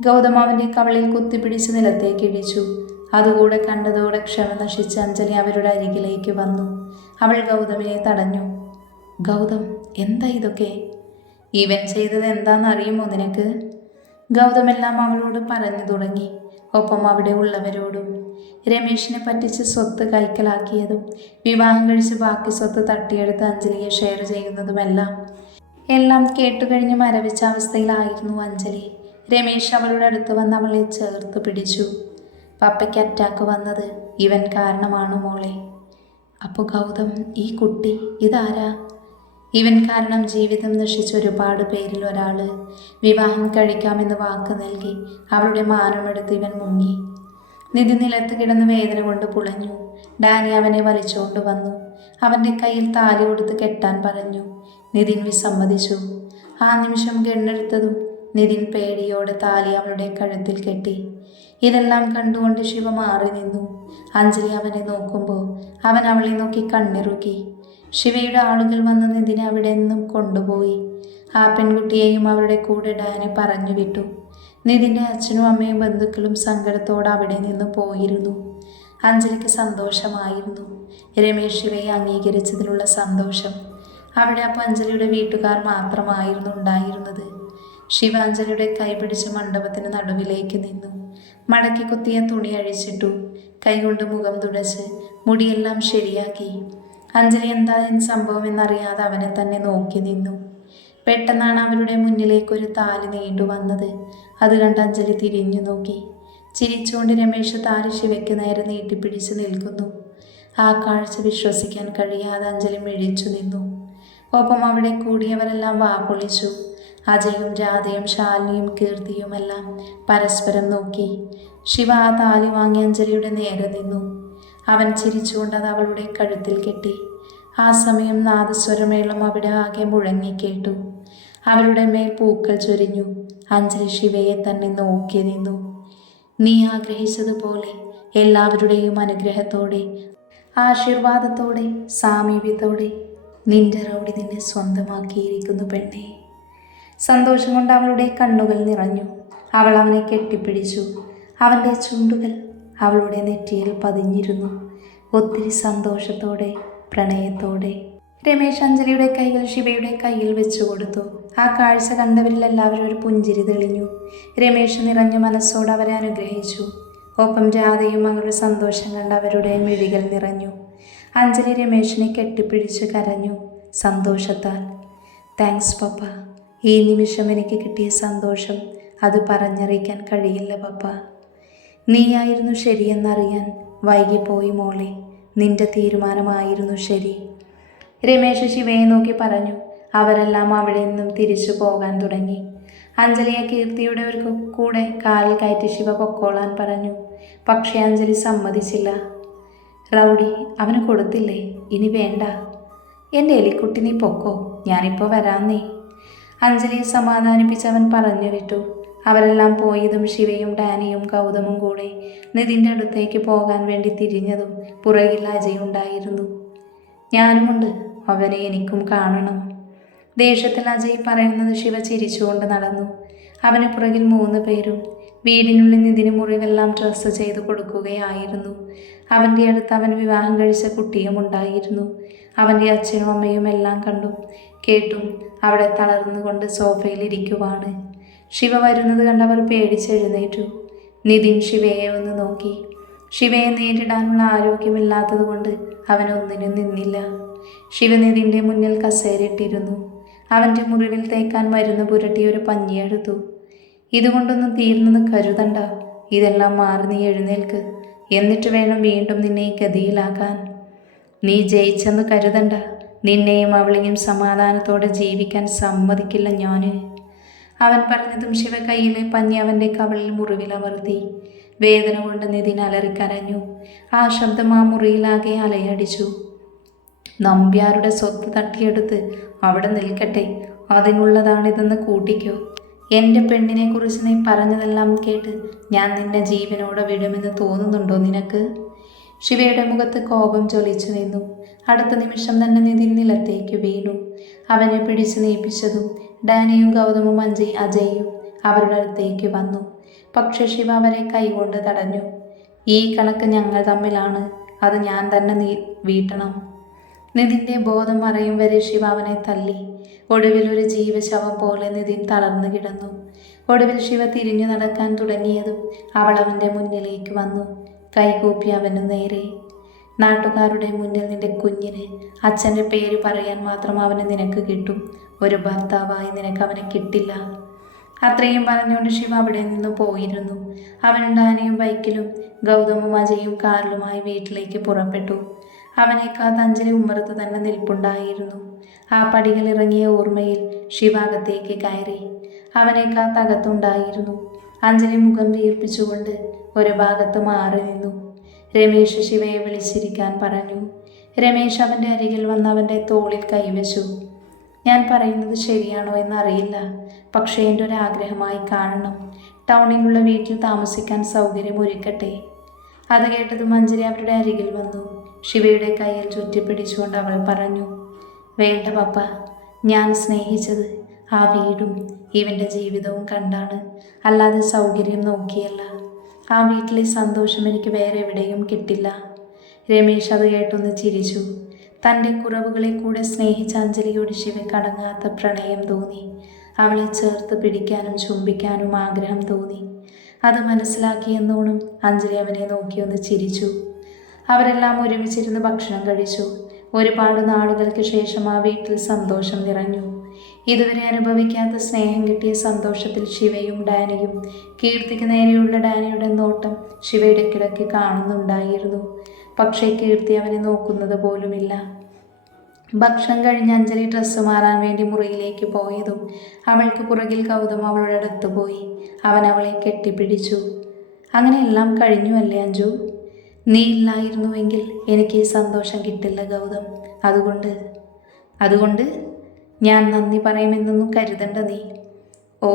ഗൗതം അവൻ്റെ കവളിൽ കുത്തിപ്പിടിച്ച് നിലത്തേക്ക് ഇടിച്ചു. അതുകൂടെ കണ്ടതോടെ ക്ഷമ നശിച്ച അഞ്ജലി അവരുടെ അരികിലേക്ക് വന്നു. അവൾ ഗൗതമിനെ തടഞ്ഞു. ഗൗതം, എന്താ ഇതൊക്കെ? ഇവൻ ചെയ്തത് എന്താണെന്നറിയുമോ നിനക്ക്? ഗൗതമെല്ലാം അവളോട് പറഞ്ഞു തുടങ്ങി. ഒപ്പം അവിടെ ഉള്ളവരോടും. രമേശിനെ പറ്റിച്ച് സ്വത്ത് കൈക്കലാക്കിയതും വിവാഹം കഴിച്ച് ബാക്കി സ്വത്ത് തട്ടിയെടുത്ത് അഞ്ജലിയെ ഷെയർ ചെയ്യുന്നതുമെല്ലാം കേട്ടുകഴിഞ്ഞ് മരവിച്ച അവസ്ഥയിലായിരുന്നു അഞ്ജലി. രമേശ് അവളുടെ അടുത്ത് വന്ന് അവളെ ചേർത്ത് പിടിച്ചു. പപ്പയ്ക്ക് അറ്റാക്ക് വന്നത് ഇവൻ കാരണമാണ് മോളെ. അപ്പോൾ ഗൗതം, ഈ കുട്ടി ഇതാരാ? ഇവൻ കാരണം ജീവിതം നശിച്ച ഒരുപാട് പേരിൽ ഒരാൾ. വിവാഹം കഴിക്കാമെന്ന് വാക്ക് നൽകി അവളുടെ മാനമെടുത്ത് ഇവൻ മുങ്ങി. നിധി നിലത്ത് കിടന്ന് വേദന കൊണ്ട് പുളഞ്ഞു. ഡാനി അവനെ വലിച്ചുകൊണ്ട് വന്നു. അവൻ്റെ കയ്യിൽ താലി കൊടുത്ത് കെട്ടാൻ പറഞ്ഞു. നിധിൻ വിസമ്മതിച്ചു. ആ നിമിഷം ഗണ്ണെടുത്തതും നിധിൻ പേടിയോടെ താലി അവളുടെ കഴുത്തിൽ കെട്ടി. ഇതെല്ലാം കണ്ടുകൊണ്ട് ശിവ മാറി നിന്നു. അഞ്ജലി അവനെ നോക്കുമ്പോൾ അവൻ അവളെ നോക്കി കണ്ണിറുക്കി. ശിവയുടെ ആളുകൾ വന്ന് നിധിനെ അവിടെ നിന്നും കൊണ്ടുപോയി. ആ പെൺകുട്ടിയെയും അവരുടെ കൂടെ ഡാനി പറഞ്ഞു വിട്ടു. നിധിൻ്റെ അച്ഛനും അമ്മയും ബന്ധുക്കളും സങ്കടത്തോടെ അവിടെ നിന്ന് പോയിരുന്നു. അഞ്ജലിക്ക് സന്തോഷമായിരുന്നു. രമേശ് ശിവയെ അംഗീകരിച്ചതിലുള്ള സന്തോഷം. അവിടെ അപ്പോൾ അഞ്ജലിയുടെ വീട്ടുകാർ മാത്രമായിരുന്നു ഉണ്ടായിരുന്നത്. ശിവ അഞ്ജലിയുടെ കൈപിടിച്ച് മണ്ഡപത്തിന് നടുവിലേക്ക് നിന്നു. മടക്കി കുത്തിയ തുണി അഴിച്ചിട്ടു. കൈകൊണ്ട് മുഖം തുടച്ച് മുടിയെല്ലാം ശരിയാക്കി. അഞ്ജലി എന്താ സംഭവം എന്നറിയാതെ അവനെ തന്നെ നോക്കി നിന്നു. പെട്ടെന്നാണ് അവരുടെ മുന്നിലേക്കൊരു താലി നീണ്ടു വന്നത്. അത് കണ്ട് അഞ്ജലി തിരിഞ്ഞു നോക്കി. ചിരിച്ചുകൊണ്ട് രമേശ് താലി ശിവയ്ക്ക് നേരെ നീട്ടിപ്പിടിച്ച് നിൽക്കുന്നു. ആ കാഴ്ച വിശ്വസിക്കാൻ കഴിയാതെ അഞ്ജലി മിഴിച്ചു നിന്നു. ഒപ്പം അവിടെ കൂടിയവരെല്ലാം വാപൊളിച്ചു. അജയും രാധയും ശാലിനിയും കീർത്തിയുമെല്ലാം പരസ്പരം നോക്കി. ശിവ ആ താലി വാങ്ങി അഞ്ജലിയുടെ നേരെ നിന്നു. അവൻ ചിരിച്ചുകൊണ്ട് അത് അവളുടെ കഴുത്തിൽ കെട്ടി. ആ സമയം നാദസ്വരമേളം അവിടെ ആകെ മുഴങ്ങിക്കേട്ടു. അവരുടെ മേൽ പൂക്കൾ ചൊരിഞ്ഞു. അഞ്ജലി ശിവയെ തന്നെ നോക്കി നിന്നു. നീ ആഗ്രഹിച്ചതുപോലെ എല്ലാവരുടെയും അനുഗ്രഹത്തോടെ, ആശീർവാദത്തോടെ, സാമീപ്യത്തോടെ നിന്റെ റൗഡി നിന്നെ സ്വന്തമാക്കിയിരിക്കുന്നു പെണ്ണേ. സന്തോഷം കൊണ്ട് അവളുടെ കണ്ണുകൾ നിറഞ്ഞു. അവൾ അവനെ കെട്ടിപ്പിടിച്ചു. അവൻ്റെ ചുണ്ടുകൾ അവളുടെ നെറ്റിയിൽ പതിഞ്ഞിരുന്നു. ഒത്തിരി സന്തോഷത്തോടെ, പ്രണയത്തോടെ. രമേശ് അഞ്ജലിയുടെ കൈകൾ ശിവയുടെ കയ്യിൽ വെച്ചു കൊടുത്തു. ആ കാഴ്ച കണ്ടവരിൽ എല്ലാവരും ഒരു പുഞ്ചിരി തെളിഞ്ഞു. രമേശ് നിറഞ്ഞ മനസ്സോടെ അവരെ അനുഗ്രഹിച്ചു. ഒപ്പം രാധയും അവരുടെ സന്തോഷം കണ്ട് അവരുടെ മിഴികൾ നിറഞ്ഞു. അഞ്ജലി രമേശിനെ കെട്ടിപ്പിടിച്ച് കരഞ്ഞു സന്തോഷത്താൽ. താങ്ക്സ് പപ്പ. ഈ നിമിഷം എനിക്ക് കിട്ടിയ സന്തോഷം അത് പറഞ്ഞറിയിക്കാൻ കഴിയില്ല പപ്പ. നീയായിരുന്നു ശരിയെന്നറിയാൻ വൈകിപ്പോയി മോളെ. നിന്റെ തീരുമാനമായിരുന്നു ശരി. രമേശ് ശിവയെ നോക്കി പറഞ്ഞു. അവരെല്ലാം അവിടെ നിന്നും തിരിച്ചു പോകാൻ തുടങ്ങി. അഞ്ജലിയെ കീർത്തിയുടെ ഒരു കൂടെ കാലിൽ കയറ്റി ശിവ പൊക്കോളാൻ പറഞ്ഞു. പക്ഷേ അഞ്ജലി സമ്മതിച്ചില്ല. റൗഡി, അവന് കൊടുത്തില്ലേ? ഇനി വേണ്ട. എൻ്റെ എലിക്കുട്ടി നീ പൊക്കോ, ഞാനിപ്പോൾ വരാന്നേ. അഞ്ജലിയെ സമാധാനിപ്പിച്ചവൻ പറഞ്ഞു വിട്ടു. അവരെല്ലാം പോയതും ശിവയും ഡാനിയും ഗൗതമും കൂടെ നിധിൻ്റെ അടുത്തേക്ക് പോകാൻ വേണ്ടി തിരിഞ്ഞതും പുറകിൽ അജയുണ്ടായിരുന്നു. ഞാനുമുണ്ട്, അവനെ എനിക്കും കാണണം. ദേഷ്യത്തിൽ അജയ് പറയുന്നത് ശിവ ചിരിച്ചുകൊണ്ട് നടന്നു. അവന് പുറകിൽ 3 പേരും. വീടിനുള്ളിൽ നിധിന് മുറിവെല്ലാം ഡ്രസ്സ് ചെയ്ത് കൊടുക്കുകയായിരുന്നു. അവൻ്റെ അടുത്ത് അവൻ വിവാഹം കഴിച്ച കുട്ടിയും ഉണ്ടായിരുന്നു. അവൻ്റെ അച്ഛനും അമ്മയും എല്ലാം കണ്ടും കേട്ടും അവിടെ തളർന്നുകൊണ്ട് സോഫയിൽ ഇരിക്കുവാണ്. ശിവ വരുന്നത് കണ്ടവർ പേടിച്ചെഴുന്നേറ്റു. നിധിൻ ശിവയെ ഒന്ന് നോക്കി. ശിവയെ നേരിടാനുള്ള ആരോഗ്യമില്ലാത്തത് കൊണ്ട് അവനൊന്നിനും നിന്നില്ല. ശിവനിധിൻ്റെ മുന്നിൽ കസേരയിട്ടിരുന്നു. അവൻ്റെ മുറിവിൽ തേക്കാൻ മരുന്ന് പുരട്ടി ഒരു പഞ്ഞിയെടുത്തു. ഇതുകൊണ്ടൊന്നും തീർന്നെന്ന് കരുതണ്ട. ഇതെല്ലാം മാറി നീ എഴുന്നേൽക്ക്. എന്നിട്ട് വേണം വീണ്ടും നിന്നെ ഈ ഗതിയിലാക്കാൻ. നീ ജയിച്ചെന്ന് കരുതണ്ട. നിന്നെയും അവളെയും സമാധാനത്തോടെ ജീവിക്കാൻ സമ്മതിക്കില്ല ഞാൻ. അവൻ പറഞ്ഞതും ശിവ കയ്യിലെ പഞ്ഞി അവൻ്റെ കവളിൽ മുറിവിലമർത്തി. വേദന കൊണ്ട് നിധിൻ അലറിക്കരഞ്ഞു. ആ ശബ്ദം ആ മുറിയിലാകെ അലയടിച്ചു. നമ്പ്യാരുടെ സ്വത്ത് തട്ടിയെടുത്ത് അവിടെ നിൽക്കട്ടെ, അതിനുള്ളതാണിതെന്ന് കൂട്ടിക്കോ. എൻ്റെ പെണ്ണിനെക്കുറിച്ച് നീ പറഞ്ഞതെല്ലാം കേട്ട് ഞാൻ നിന്നെ ജീവനോടെ വിടുമെന്ന് തോന്നുന്നുണ്ടോ നിനക്ക്? ശിവയുടെ മുഖത്ത് കോപം ജ്വലിച്ചു നിന്നു. അടുത്ത നിമിഷം തന്നെ നിതിൻ നിലത്തേക്ക് വീണു. അവനെ പിടിച്ചു നീപ്പിച്ചതും ഡാനിയും ഗൗതമും അജയും അവരുടെ അടുത്തേക്ക് വന്നു. പക്ഷെ ശിവ അവരെ കൈകൊണ്ട് തടഞ്ഞു. ഈ കണക്ക് ഞങ്ങൾ തമ്മിലാണ്, അത് ഞാൻ തന്നെ വീട്ടണം. നിതിൻ്റെ ബോധം മറയും വരെ ശിവ അവനെ തല്ലി. ഒടുവിൽ ഒരു ജീവശവം പോലെ നിതിൻ തളർന്നു കിടന്നു. ഒടുവിൽ ശിവ തിരിഞ്ഞു നടക്കാൻ തുടങ്ങിയതും അവൾ അവൻ്റെ മുന്നിലേക്ക് വന്നു. കൈകൂപ്പി അവനു നേരെ. നാട്ടുകാരുടെ മുന്നിൽ നിന്റെ കുഞ്ഞിന് അച്ഛൻ്റെ പേര് പറയാൻ മാത്രം അവന് നിനക്ക് കിട്ടും, ഒരു ഭർത്താവായി നിനക്ക് അവനെ കിട്ടില്ല. അത്രയും പറഞ്ഞുകൊണ്ട് ശിവ അവിടെ നിന്ന് പോയിരുന്നു. അവൻ ഡാനിയും ബൈക്കിലും ഗൗതമും അജയും കാറിലുമായി വീട്ടിലേക്ക് പുറപ്പെട്ടു. അവനെ കാത്ത് അഞ്ജലി ഉമ്മറത്ത് തന്നെ നിൽപ്പുണ്ടായിരുന്നു. ആ പടികൾ ഇറങ്ങിയ ഓർമ്മയിൽ ശിവ അകത്തേക്ക് കയറി. അവനെ കാത്ത് അകത്തുണ്ടായിരുന്നു. അഞ്ജലി മുഖം വീർപ്പിച്ചുകൊണ്ട് ഒരു ഭാഗത്ത് മാറി നിന്നു. രമേശ് ശിവയെ വിളിച്ചിരിക്കാൻ പറഞ്ഞു. രമേശ് അവൻ്റെ അരികിൽ വന്ന് അവൻ്റെ തോളിൽ കൈവച്ചു. ഞാൻ പറയുന്നത് ശരിയാണോ എന്നറിയില്ല, പക്ഷേ എൻ്റെ ഒരു ആഗ്രഹമായി കാണണം. ടൗണിലുള്ള വീട്ടിൽ താമസിക്കാൻ സൗകര്യം ഒരുക്കട്ടെ. അത് കേട്ടതും അഞ്ജലി അവരുടെ അരികിൽ വന്നു. ശിവയുടെ കയ്യിൽ ചുറ്റിപ്പിടിച്ചുകൊണ്ട് അവൾ പറഞ്ഞു, വേണ്ട പപ്പ, ഞാൻ സ്നേഹിച്ചത് ആ വീടും ഇവൻ്റെ ജീവിതവും കണ്ടാണ്, അല്ലാതെ സൗകര്യം നോക്കിയല്ല. ആ വീട്ടിലെ സന്തോഷം എനിക്ക് വേറെ എവിടെയും കിട്ടില്ല. രമേശ് അത് കേട്ടൊന്ന് ചിരിച്ചു. തൻ്റെ കുറവുകളെ കൂടെ സ്നേഹിച്ച അഞ്ജലിയോട് ശിവയ്ക്ക് അടങ്ങാത്ത പ്രണയം തോന്നി. അവളെ ചേർത്ത് പിടിക്കാനും ചുംബിക്കാനും ആഗ്രഹം തോന്നി. അത് മനസ്സിലാക്കിയെന്നോണം അഞ്ജലി അവനെ നോക്കിയൊന്ന് ചിരിച്ചു. അവരെല്ലാം ഒരുമിച്ചിരുന്ന് ഭക്ഷണം കഴിച്ചു. ഒരുപാട് നാളുകൾക്ക് ശേഷം ആ വീട്ടിൽ സന്തോഷം നിറഞ്ഞു. ഇതുവരെ അനുഭവിക്കാത്ത സ്നേഹം കിട്ടിയ സന്തോഷത്തിൽ ശിവയും ഡാനിയും കീർത്തിക്ക് നേരെയുള്ള ഡാനിയുടെ നോട്ടം ശിവയുടെ കിടക്ക് കാണുന്നുണ്ടായിരുന്നു. പക്ഷേ കീർത്തി അവനെ നോക്കുന്നത് പോലുമില്ല. ഭക്ഷണം കഴിഞ്ഞ് അഞ്ജലി ഡ്രസ്സ് മാറാൻ വേണ്ടി മുറിയിലേക്ക് പോയതും അവൾക്ക് പുറകിൽ ഗൗതം അവളുടെ അടുത്ത് പോയി. അവൻ അവളെ കെട്ടിപ്പിടിച്ചു. അങ്ങനെ എല്ലാം കഴിഞ്ഞു അല്ലേ അഞ്ജു? നീ ഇല്ലായിരുന്നുവെങ്കിൽ എനിക്ക് ഈ സന്തോഷം കിട്ടില്ല ഗൗതം. അതുകൊണ്ട് ഞാൻ നന്ദി പറയുമെന്നൊന്നും കരുതണ്ട നീ. ഓ,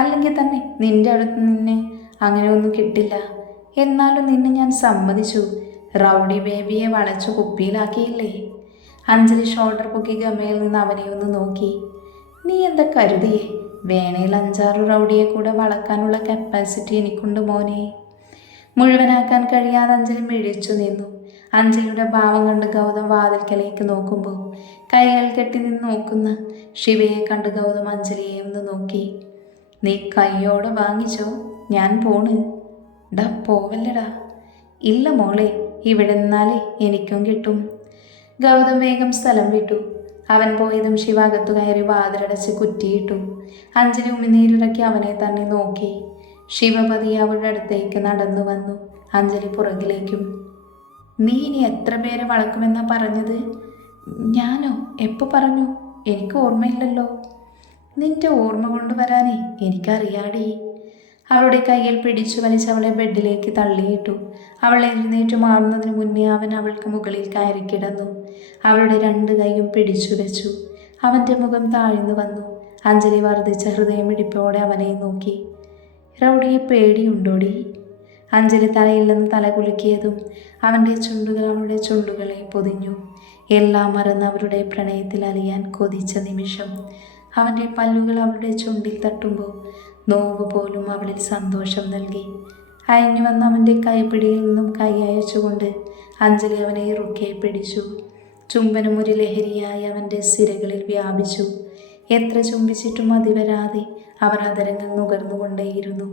അല്ലെങ്കിൽ തന്നെ നിന്റെ അടുത്ത് നിന്നെ അങ്ങനെ ഒന്നും കിട്ടില്ല. എന്നാലും നിന്നെ ഞാൻ സമ്മതിച്ചു. റൗഡി ബേബിയെ വളച്ചു കുപ്പിയിലാക്കിയില്ലേ? അഞ്ജലി ഷോൾഡർ പൊക്കി ഗമയിൽ നിന്ന് അവനെ ഒന്ന് നോക്കി. നീ എന്താ കരുതിയേ? വേണേൽ 5-6 റൗഡിയെ കൂടെ വളക്കാനുള്ള കപ്പാസിറ്റി എനിക്കുണ്ട് മോനെ. മുഴുവനാക്കാൻ കഴിയാതെ അഞ്ജലി മിഴിച്ചു നിന്നു. അഞ്ജലിയുടെ ഭാവം കണ്ട് ഗൗതം വാതിൽക്കലേക്ക് നോക്കുമ്പോൾ കൈകൾ കെട്ടി നിന്ന് നോക്കുന്ന ശിവയെ കണ്ട് ഗൗതം അഞ്ജലിയെ ഒന്ന് നോക്കി. നീ കൈയോടെ വാങ്ങിച്ചോ, ഞാൻ പോണ്. ഡാ പോവല്ലടാ. ഇല്ല മോളെ, ഇവിടെ നിന്നാലേ എനിക്കും കിട്ടും. ഗൗതം വേഗം സ്ഥലം വിട്ടു. അവൻ പോയതും ശിവ അകത്തു കയറി വാതിലടച്ച് കുറ്റിയിട്ടു. അഞ്ജലി ഉമിനീരിറക്കി അവനെ തന്നെ നോക്കി. ശിവപതി അവളുടെ അടുത്തേക്ക് നടന്നു വന്നു. അഞ്ജലി പുറകിലേക്കും. നീ ഇനി എത്ര പേരെ വളക്കുമെന്നാ പറഞ്ഞത്? ഞാനോ? എപ്പോൾ പറഞ്ഞു? എനിക്ക് ഓർമ്മയില്ലല്ലോ. നിന്റെ ഓർമ്മ കൊണ്ടുവരാനേ എനിക്കറിയാടി. അവളുടെ കയ്യിൽ പിടിച്ചു വലിച്ച് അവളെ ബെഡിലേക്ക് തള്ളിയിട്ടു. അവൾ എഴുന്നേറ്റ് മാറുന്നതിന് മുന്നേ അവൻ അവൾക്ക് മുകളിൽ കയറി കിടന്നു. അവളുടെ 2 കൈയും പിടിച്ചു വെച്ചു. അവൻ്റെ മുഖം താഴ്ന്നു വന്നു. അഞ്ജലി വർദ്ധിച്ച ഹൃദയമിടിപ്പോടെ അവനെ നോക്കി. റൗഡിയെ പേടിയുണ്ടോടി? അഞ്ജലി തലയിൽ നിന്ന് തല കുലുക്കിയതും അവൻ്റെ ചുണ്ടുകൾ അവളുടെ ചുണ്ടുകളെ പൊതിഞ്ഞു. എല്ലാം മറന്ന് അവരുടെ പ്രണയത്തിൽ അലിയാൻ കൊതിച്ച നിമിഷം. അവൻ്റെ പല്ലുകൾ അവളുടെ ചുണ്ടിൽ തട്ടുമ്പോൾ നോവ് പോലും അവളിൽ സന്തോഷം നൽകി. അയഞ്ഞു വന്ന അവൻ്റെ കൈപ്പിടിയിൽ നിന്നും കൈ അയച്ചുകൊണ്ട് അഞ്ജലി അവനെ ഇറുക്കെ പിടിച്ചു. ചുംബനം ഒരു ലഹരിയായി അവൻ്റെ സിരകളിൽ വ്യാപിച്ചു. എത്ര ചുംബിച്ചിട്ടും മതി വരാതെ അവർ അതരങ്ങൾ നുകർന്നുകൊണ്ടേയിരുന്നു.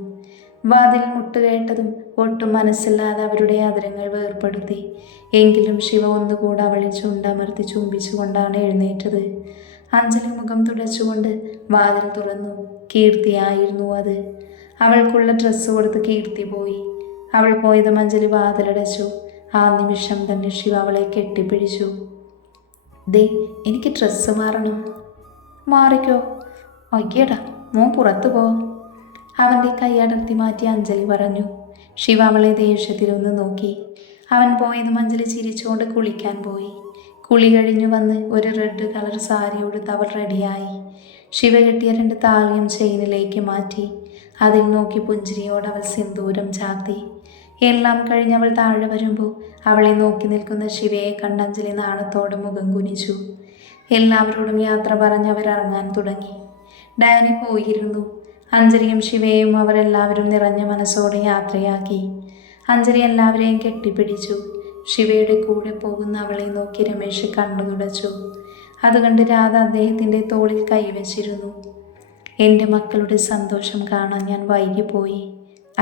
വാതിൽ മുട്ടുകേട്ടതും ഒട്ടും മനസ്സില്ലാതെ അവരുടെ അതരങ്ങൾ വേർപ്പെടുത്തി. എങ്കിലും ശിവ ഒന്നുകൂടെ അവളിൽ ചുണ്ടമർത്തി ചുംബിച്ചുകൊണ്ടാണ് എഴുന്നേറ്റത്. അഞ്ജലി മുഖം തുടച്ചുകൊണ്ട് വാതിൽ തുറന്നു. കീർത്തിയായിരുന്നു അത്. അവൾക്കുള്ള ഡ്രസ്സ് കൊടുത്ത് കീർത്തി പോയി. അവൾ പോയതും അഞ്ജലി വാതിലടച്ചു. ആ നിമിഷം തന്നെ ശിവ അവളെ കെട്ടിപ്പിടിച്ചു. ദേ, എനിക്ക് ഡ്രസ്സ് മാറണം. മാറിക്കോ. അയ്യടാ, മോൻ പുറത്തു പോ. അവൻ്റെ കൈ അടർത്തി മാറ്റി അഞ്ജലി പറഞ്ഞു. ശിവ അവളെ ദേഷ്യത്തിലൊന്ന് നോക്കി. അവൻ പോയതും അഞ്ജലി ചിരിച്ചുകൊണ്ട് കുളിക്കാൻ പോയി. കുളി കഴിഞ്ഞു വന്ന് ഒരു റെഡ് കളർ സാരി ഉടുത്ത് അവൾ റെഡിയായി. ശിവ കെട്ടിയ 2 താളിയും ചെയിനിലേക്ക് മാറ്റി. അതിൽ നോക്കി പുഞ്ചിരിയോട് അവൾ സിന്ദൂരം ചാർത്തി. എല്ലാം കഴിഞ്ഞവൾ താഴെ വരുമ്പോൾ അവളെ നോക്കി നിൽക്കുന്ന ശിവയെ കണ്ട് അഞ്ജലി നാണത്തോടെ മുഖം കുനിച്ചു. എല്ലാവരോടും യാത്ര പറഞ്ഞവരിറങ്ങാൻ തുടങ്ങി. ഡാനി പോയിരുന്നു. അഞ്ജലിയും ശിവയും അവരെല്ലാവരും നിറഞ്ഞ മനസ്സോടെ യാത്രയാക്കി. അഞ്ജലി എല്ലാവരെയും കെട്ടിപ്പിടിച്ചു. ശിവയുടെ കൂടെ പോകുന്ന അവളെ നോക്കി രമേശ് കണ്ണു തുടച്ചു. അതുകണ്ട് രാധ അദ്ദേഹത്തിൻ്റെ തോളിൽ കൈവച്ചിരുന്നു. എൻ്റെ മക്കളുടെ സന്തോഷം കാണാൻ ഞാൻ വൈകിപ്പോയി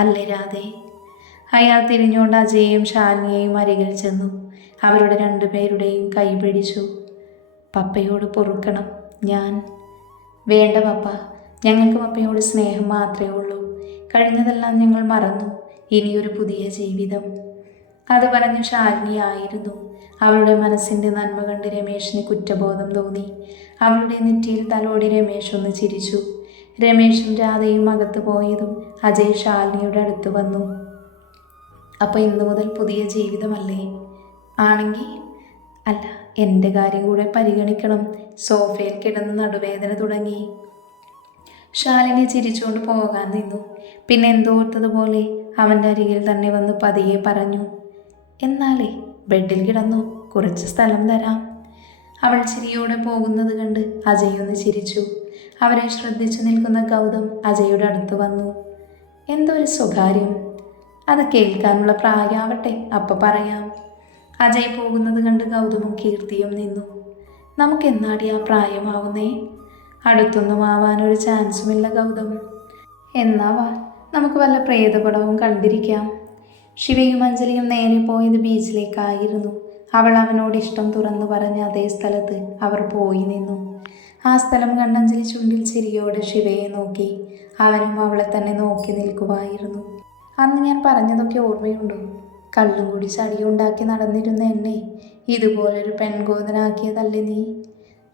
അല്ലേ രാധേ? അയാൾ തിരിഞ്ഞുകൊണ്ട് അജയെയും ശാലിനിയെയും അരികിൽ ചെന്നു. അവരുടെ രണ്ടുപേരുടെയും കൈ പിടിച്ചു. പപ്പയോട് പൊറുക്കണം. ഞാൻ വേണ്ട പപ്പ, ഞങ്ങൾക്ക് പപ്പയോട് സ്നേഹം മാത്രമേ ഉള്ളൂ. കഴിഞ്ഞതെല്ലാം ഞങ്ങൾ മറന്നു. ഇനിയൊരു പുതിയ ജീവിതം. അത് പറഞ്ഞു ശാലിനി ആയിരുന്നു. അവളുടെ മനസ്സിൻ്റെ നന്മ കണ്ട് രമേശിന് കുറ്റബോധം തോന്നി. അവളുടെ നെറ്റിയിൽ തലോടി രമേശ് ഒന്ന് ചിരിച്ചു. രമേശും രാധയും അകത്ത് പോയതും അജയ് ശാലിനിയുടെ അടുത്ത് വന്നു. അപ്പോൾ ഇന്നു മുതൽ പുതിയ ജീവിതമല്ലേ? ആണെങ്കിൽ അല്ല, എൻ്റെ കാര്യം കൂടെ പരിഗണിക്കണം. സോഫയിൽ കിടന്ന് നടുവേദന തുടങ്ങി. ശാലിനി ചിരിച്ചുകൊണ്ട് പോകാൻ നിന്നു. പിന്നെ എന്തോർത്തതുപോലെ അവൻ്റെ അരികിൽ തന്നെ വന്ന് പതിയെ പറഞ്ഞു, എന്നാലേ ബെഡിൽ കിടന്നു, കുറച്ച് സ്ഥലം തരാം. അവൾ ചിരിയോടെ പോകുന്നത് കണ്ട് അജയ് ഒന്ന് ചിരിച്ചു. അവരെ ശ്രദ്ധിച്ചു നിൽക്കുന്ന ഗൗതം അജയുടെ അടുത്ത് വന്നു. എന്തോ ഒരു സ്വകാര്യം, അത് കേൾക്കാനുള്ള പ്രായമാവട്ടെ, അപ്പം പറയാം. അജയ് പോകുന്നത് കണ്ട് ഗൗതമും കീർത്തിയും നിന്നു. നമുക്ക് എന്നാടി ആ പ്രായമാവുന്നേ? അടുത്തൊന്നും ആവാനൊരു ചാൻസുമില്ല ഗൗതം. എന്നാവാ, നമുക്ക് വല്ല പ്രേതപടവും കണ്ടിരിക്കാം. ശിവയും അഞ്ജലിയും നേരെ പോയത് ബീച്ചിലേക്കായിരുന്നു. അവൾ അവനോട് ഇഷ്ടം തുറന്നു പറഞ്ഞ അതേ സ്ഥലത്ത് അവർ പോയി നിന്നു. ആ സ്ഥലം കണ്ടഞ്ജലി ചുണ്ടിൽ ചിരിയോടെ ശിവയെ നോക്കി. അവനും അവളെ തന്നെ നോക്കി നിൽക്കുമായിരുന്നു. അന്ന് ഞാൻ പറഞ്ഞതൊക്കെ ഓർമ്മയുണ്ടോ? കള്ളും കൂടി ചടിയുണ്ടാക്കി നടന്നിരുന്ന എന്നെ ഇതുപോലൊരു പെൺകോതനാക്കിയതല്ലേ നീ?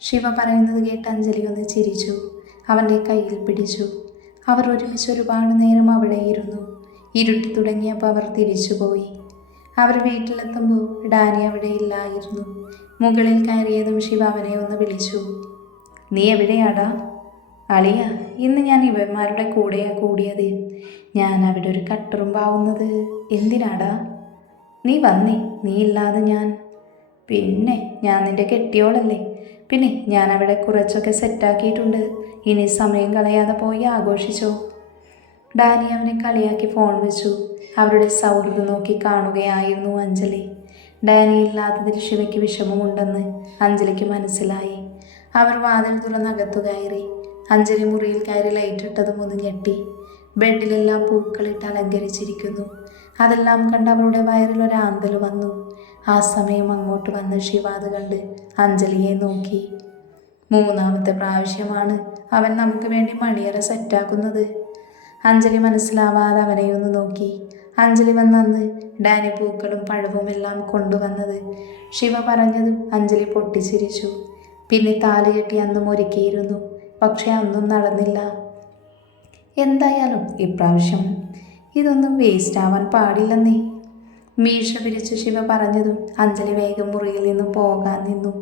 ശിവ പറയുന്നത് കേട്ട് അഞ്ജലി ഒന്ന് ചിരിച്ചു. അവൻ്റെ കയ്യിൽ പിടിച്ചു. അവർ ഒരുമിച്ച് ഒരുപാട് നേരം അവിടെയിരുന്നു. ഇരുട്ടി തുടങ്ങിയപ്പോൾ അവർ തിരിച്ചുപോയി. അവർ വീട്ടിലെത്തുമ്പോൾ ഡാനി അവിടെ ഇല്ലായിരുന്നു. മുകളിൽ കയറിയതും ശിവ അവനെ ഒന്ന് വിളിച്ചു. നീ എവിടെയാടാ? അളിയ, ഇന്ന് ഞാൻ ഇവന്മാരുടെ കൂടെയാ കൂടിയത്. ഞാൻ അവിടെ ഒരു കട്ടുറുമ്പാവുന്നത് എന്തിനാടാ? നീ വന്നേ, നീ ഇല്ലാതെ ഞാൻ. പിന്നെ ഞാൻ നിൻ്റെ കെട്ടിയോളല്ലേ. പിന്നെ ഞാൻ അവിടെ കുറച്ചൊക്കെ സെറ്റാക്കിയിട്ടുണ്ട്. ഇനി സമയം കളയാതെ പോയി ആഘോഷിച്ചോ. ഡാനി അവനെ കളിയാക്കി ഫോൺ വെച്ചു. അവരുടെ സൗഹൃദം നോക്കി കാണുകയായിരുന്നു അഞ്ജലി. ഡാനി ഇല്ലാത്തതിൽ ശിവയ്ക്ക് വിഷമമുണ്ടെന്ന് അഞ്ജലിക്ക് മനസ്സിലായി. അവർ വാതിൽ തുറന്നകത്തു കയറി. അഞ്ജലി മുറിയിൽ കയറി ലൈറ്റിട്ടതും ഒന്ന് ഞെട്ടി. ബെഡിലെല്ലാം പൂക്കളിട്ട് അലങ്കരിച്ചിരിക്കുന്നു. അതെല്ലാം കണ്ട് അവളുടെ വയറിൽ ഒരാന്തൽ വന്നു. ആ സമയം അങ്ങോട്ട് വന്ന ശിവ അത് കണ്ട് അഞ്ജലിയെ നോക്കി. മൂന്നാമത്തെ പ്രാവശ്യമാണ് അവൻ നമുക്ക് വേണ്ടി മണിയറ സെറ്റാക്കുന്നത്. അഞ്ജലി മനസ്സിലാവാതെ അവനെ ഒന്ന് നോക്കി. അഞ്ജലി വന്നന്ന് ഡാനി പൂക്കളും പഴവും എല്ലാം കൊണ്ടുവന്നത് ശിവ പറഞ്ഞതും അഞ്ജലി പൊട്ടിച്ചിരിച്ചു. പിന്നെ താലി കെട്ടി അന്നും ഒരുക്കിയിരുന്നു. പക്ഷെ അന്നും നടന്നില്ല. എന്തായാലും ഇപ്രാവശ്യം ഇതൊന്നും വേസ്റ്റ് ആവാൻ പാടില്ലെന്നേ. മീശ പിരിച്ചു ശിവ പറഞ്ഞതും അഞ്ജലി വേഗം മുറിയിൽ നിന്നും പോകാൻ നിന്നു.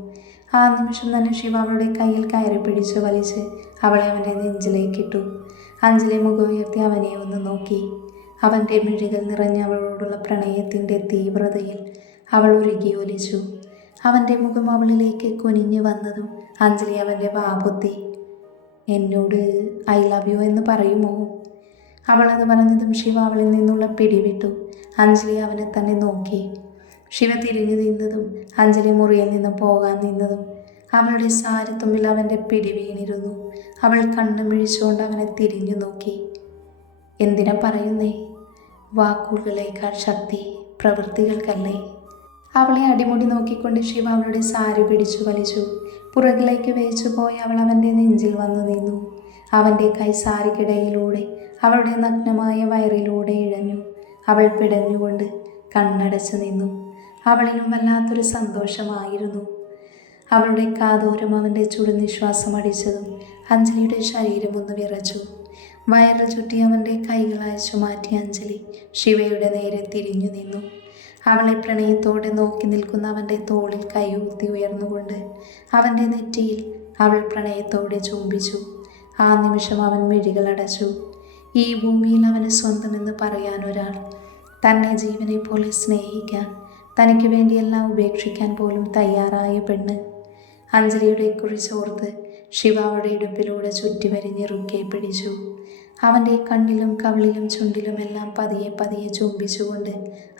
ആ നിമിഷം തന്നെ ശിവ അവളുടെ കയ്യിൽ കയറി പിടിച്ചു വലിച്ച് അവളെ അവൻ്റെ നെഞ്ചിലേക്കിട്ടു. അഞ്ജലി മുഖം ഉയർത്തി അവനെ ഒന്ന് നോക്കി. അവൻ്റെ മിഴികൾ നിറഞ്ഞ അവളോടുള്ള പ്രണയത്തിൻ്റെ തീവ്രതയിൽ അവൾ ഉരുകി ഒലിച്ചു. അവൻ്റെ മുഖം അവളിലേക്ക് കുനിഞ്ഞു വന്നതും അഞ്ജലി അവൻ്റെ വാപൊത്തി. എന്നോട് ഐ ലവ് യു എന്ന് പറയുമോ? അവളത് പറഞ്ഞതും ശിവ അവളിൽ നിന്നുള്ള പിടിവിട്ടു. അഞ്ജലി അവനെ തന്നെ നോക്കി. ശിവ തിരിഞ്ഞു നിന്നതും അഞ്ജലി മുറിയിൽ നിന്ന് പോകാൻ നിന്നതും അവളുടെ സാരിത്തുമ്പിൽ അവൻ്റെ പിടി വീണിരുന്നു. അവൾ കണ്ണു മിഴിച്ചുകൊണ്ട് അവനെ തിരിഞ്ഞു നോക്കി. എന്തിനാ പറയുന്നേ? വാക്കുകളേക്കാൾ ശക്തി പ്രവൃത്തികൾക്കല്ലേ? അവളെ അടിമുടി നോക്കിക്കൊണ്ട് ശിവ അവളുടെ സാരി പിടിച്ചു വലിച്ചു. പുറകിലേക്ക് വേച്ചു പോയി അവൾ അവൻ്റെ നെഞ്ചിൽ വന്നു നിന്നു. അവൻ്റെ കൈ സാരിക്കിടയിലൂടെ അവളുടെ നഗ്നമായ വയറിലൂടെ ഇഴഞ്ഞു. അവൾ പിടഞ്ഞുകൊണ്ട് കണ്ണടച്ചു നിന്നു. അവളിലും വല്ലാത്തൊരു സന്തോഷമായിരുന്നു. അവളുടെ കാതോരം അവൻ്റെ ചുടുനിശ്വാസം അടിച്ചതും അഞ്ജലിയുടെ ശരീരം ഒന്ന് വിറച്ചു. വയറ് ചുറ്റി അവൻ്റെ കൈകൾ അയച്ചു മാറ്റി അഞ്ജലി ശിവയുടെ നേരെ തിരിഞ്ഞു നിന്നു. അവളെ പ്രണയത്തോടെ നോക്കി നിൽക്കുന്ന അവൻ്റെ തോളിൽ കൈയൂത്തി ഉയർന്നുകൊണ്ട് അവൻ്റെ നെറ്റിയിൽ അവൾ പ്രണയത്തോടെ ചുംബിച്ചു. ആ നിമിഷം അവൻ മിഴികൾ അടച്ചു. ഈ ഭൂമിയിൽ അവന് സ്വന്തമെന്ന് പറയാൻ ഒരാൾ, തന്നെ ജീവനെ പോലെ സ്നേഹിക്കാൻ, തനിക്ക് വേണ്ടിയെല്ലാം ഉപേക്ഷിക്കാൻ പോലും തയ്യാറായ പെണ്ണ്. അഞ്ജലിയുടെ കുറിച്ചോർത്ത് ശിവ അവളുടെ ഇടുപ്പിലൂടെ ചുറ്റി വരിഞ്ഞിറുക്കെ പിടിച്ചു. അവൻ്റെ കണ്ണിലും കവിളിലും ചുണ്ടിലുമെല്ലാം പതിയെ പതിയെ ചുംബിച്ചുകൊണ്ട്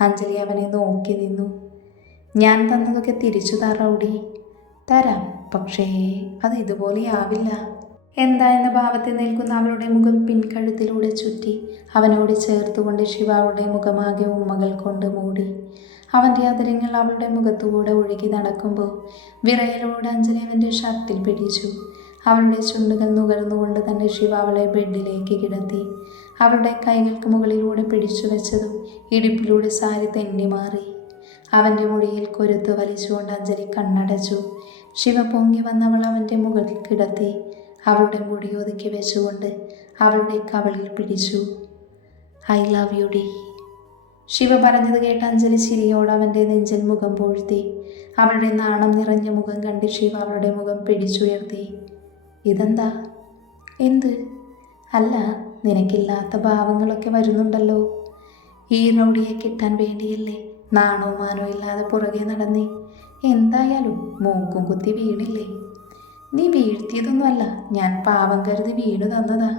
അഞ്ജലി അവനെ നോക്കി നിന്നു. ഞാൻ തന്നതൊക്കെ തിരിച്ചു റൗഡി. തരാം, പക്ഷേ അത് ഇതുപോലെയാവില്ല. എന്താ എന്ന ഭാവത്തിൽ നിൽക്കുന്ന അവളുടെ മുഖം പിൻകഴുത്തിലൂടെ ചുറ്റി അവനോട് ചേർത്തുകൊണ്ട് ശിവ അവളുടെ മുഖമാകെ ഉമ്മകൾ കൊണ്ട് മൂടി. അവൻ്റെ അതിരങ്ങൾ അവളുടെ മുഖത്തുകൂടെ ഒഴുകി നടക്കുമ്പോൾ വിറയലോടെ അഞ്ജലി അവൻ്റെ ഷർട്ടിൽ പിടിച്ചു. അവളുടെ ചുണ്ടുകൾ നുകർന്നുകൊണ്ട് തന്നെ ശിവ അവളെ ബെഡിലേക്ക് കിടത്തി. അവളുടെ കൈകൾക്ക് മുകളിലൂടെ പിടിച്ചു വെച്ചതും ഇടുപ്പിലൂടെ സാരി തെന്നി മാറി. അവൻ്റെ മുടിയിൽ കൊരുത്ത് വലിച്ചുകൊണ്ട് അഞ്ജലി കണ്ണടച്ചു. ശിവ പൊങ്ങി വന്നവൾ അവൻ്റെ മുകളിൽ കിടത്തി. അവളുടെ മുടി ഒതുക്കി വെച്ചുകൊണ്ട് അവളുടെ കവളിൽ പിടിച്ചു. I love you D. Shiva പറഞ്ഞത് കേട്ട് അഞ്ജലി ചിരിയോട് അവൻ്റെ നെഞ്ചിൽ മുഖം പൂഴ്ത്തി. അവളുടെ നാണം നിറഞ്ഞ മുഖം കണ്ട് ശിവ അവളുടെ മുഖം പിടിച്ചുയർത്തി. ഇതെന്താ? എന്ത്? അല്ല, നിനക്കില്ലാത്ത ഭാവങ്ങളൊക്കെ വരുന്നുണ്ടല്ലോ. ഈ റൗഡിയെ കിട്ടാൻ വേണ്ടിയല്ലേ നാണോ മാനോ ഇല്ലാതെ പുറകെ നടന്നേ? എന്തായാലും മൂക്കും കുത്തി വീണില്ലേ? നീ വീഴ്ത്തിയതൊന്നുമല്ല, ഞാൻ പാവം കരുതി വീണു തന്നതാ.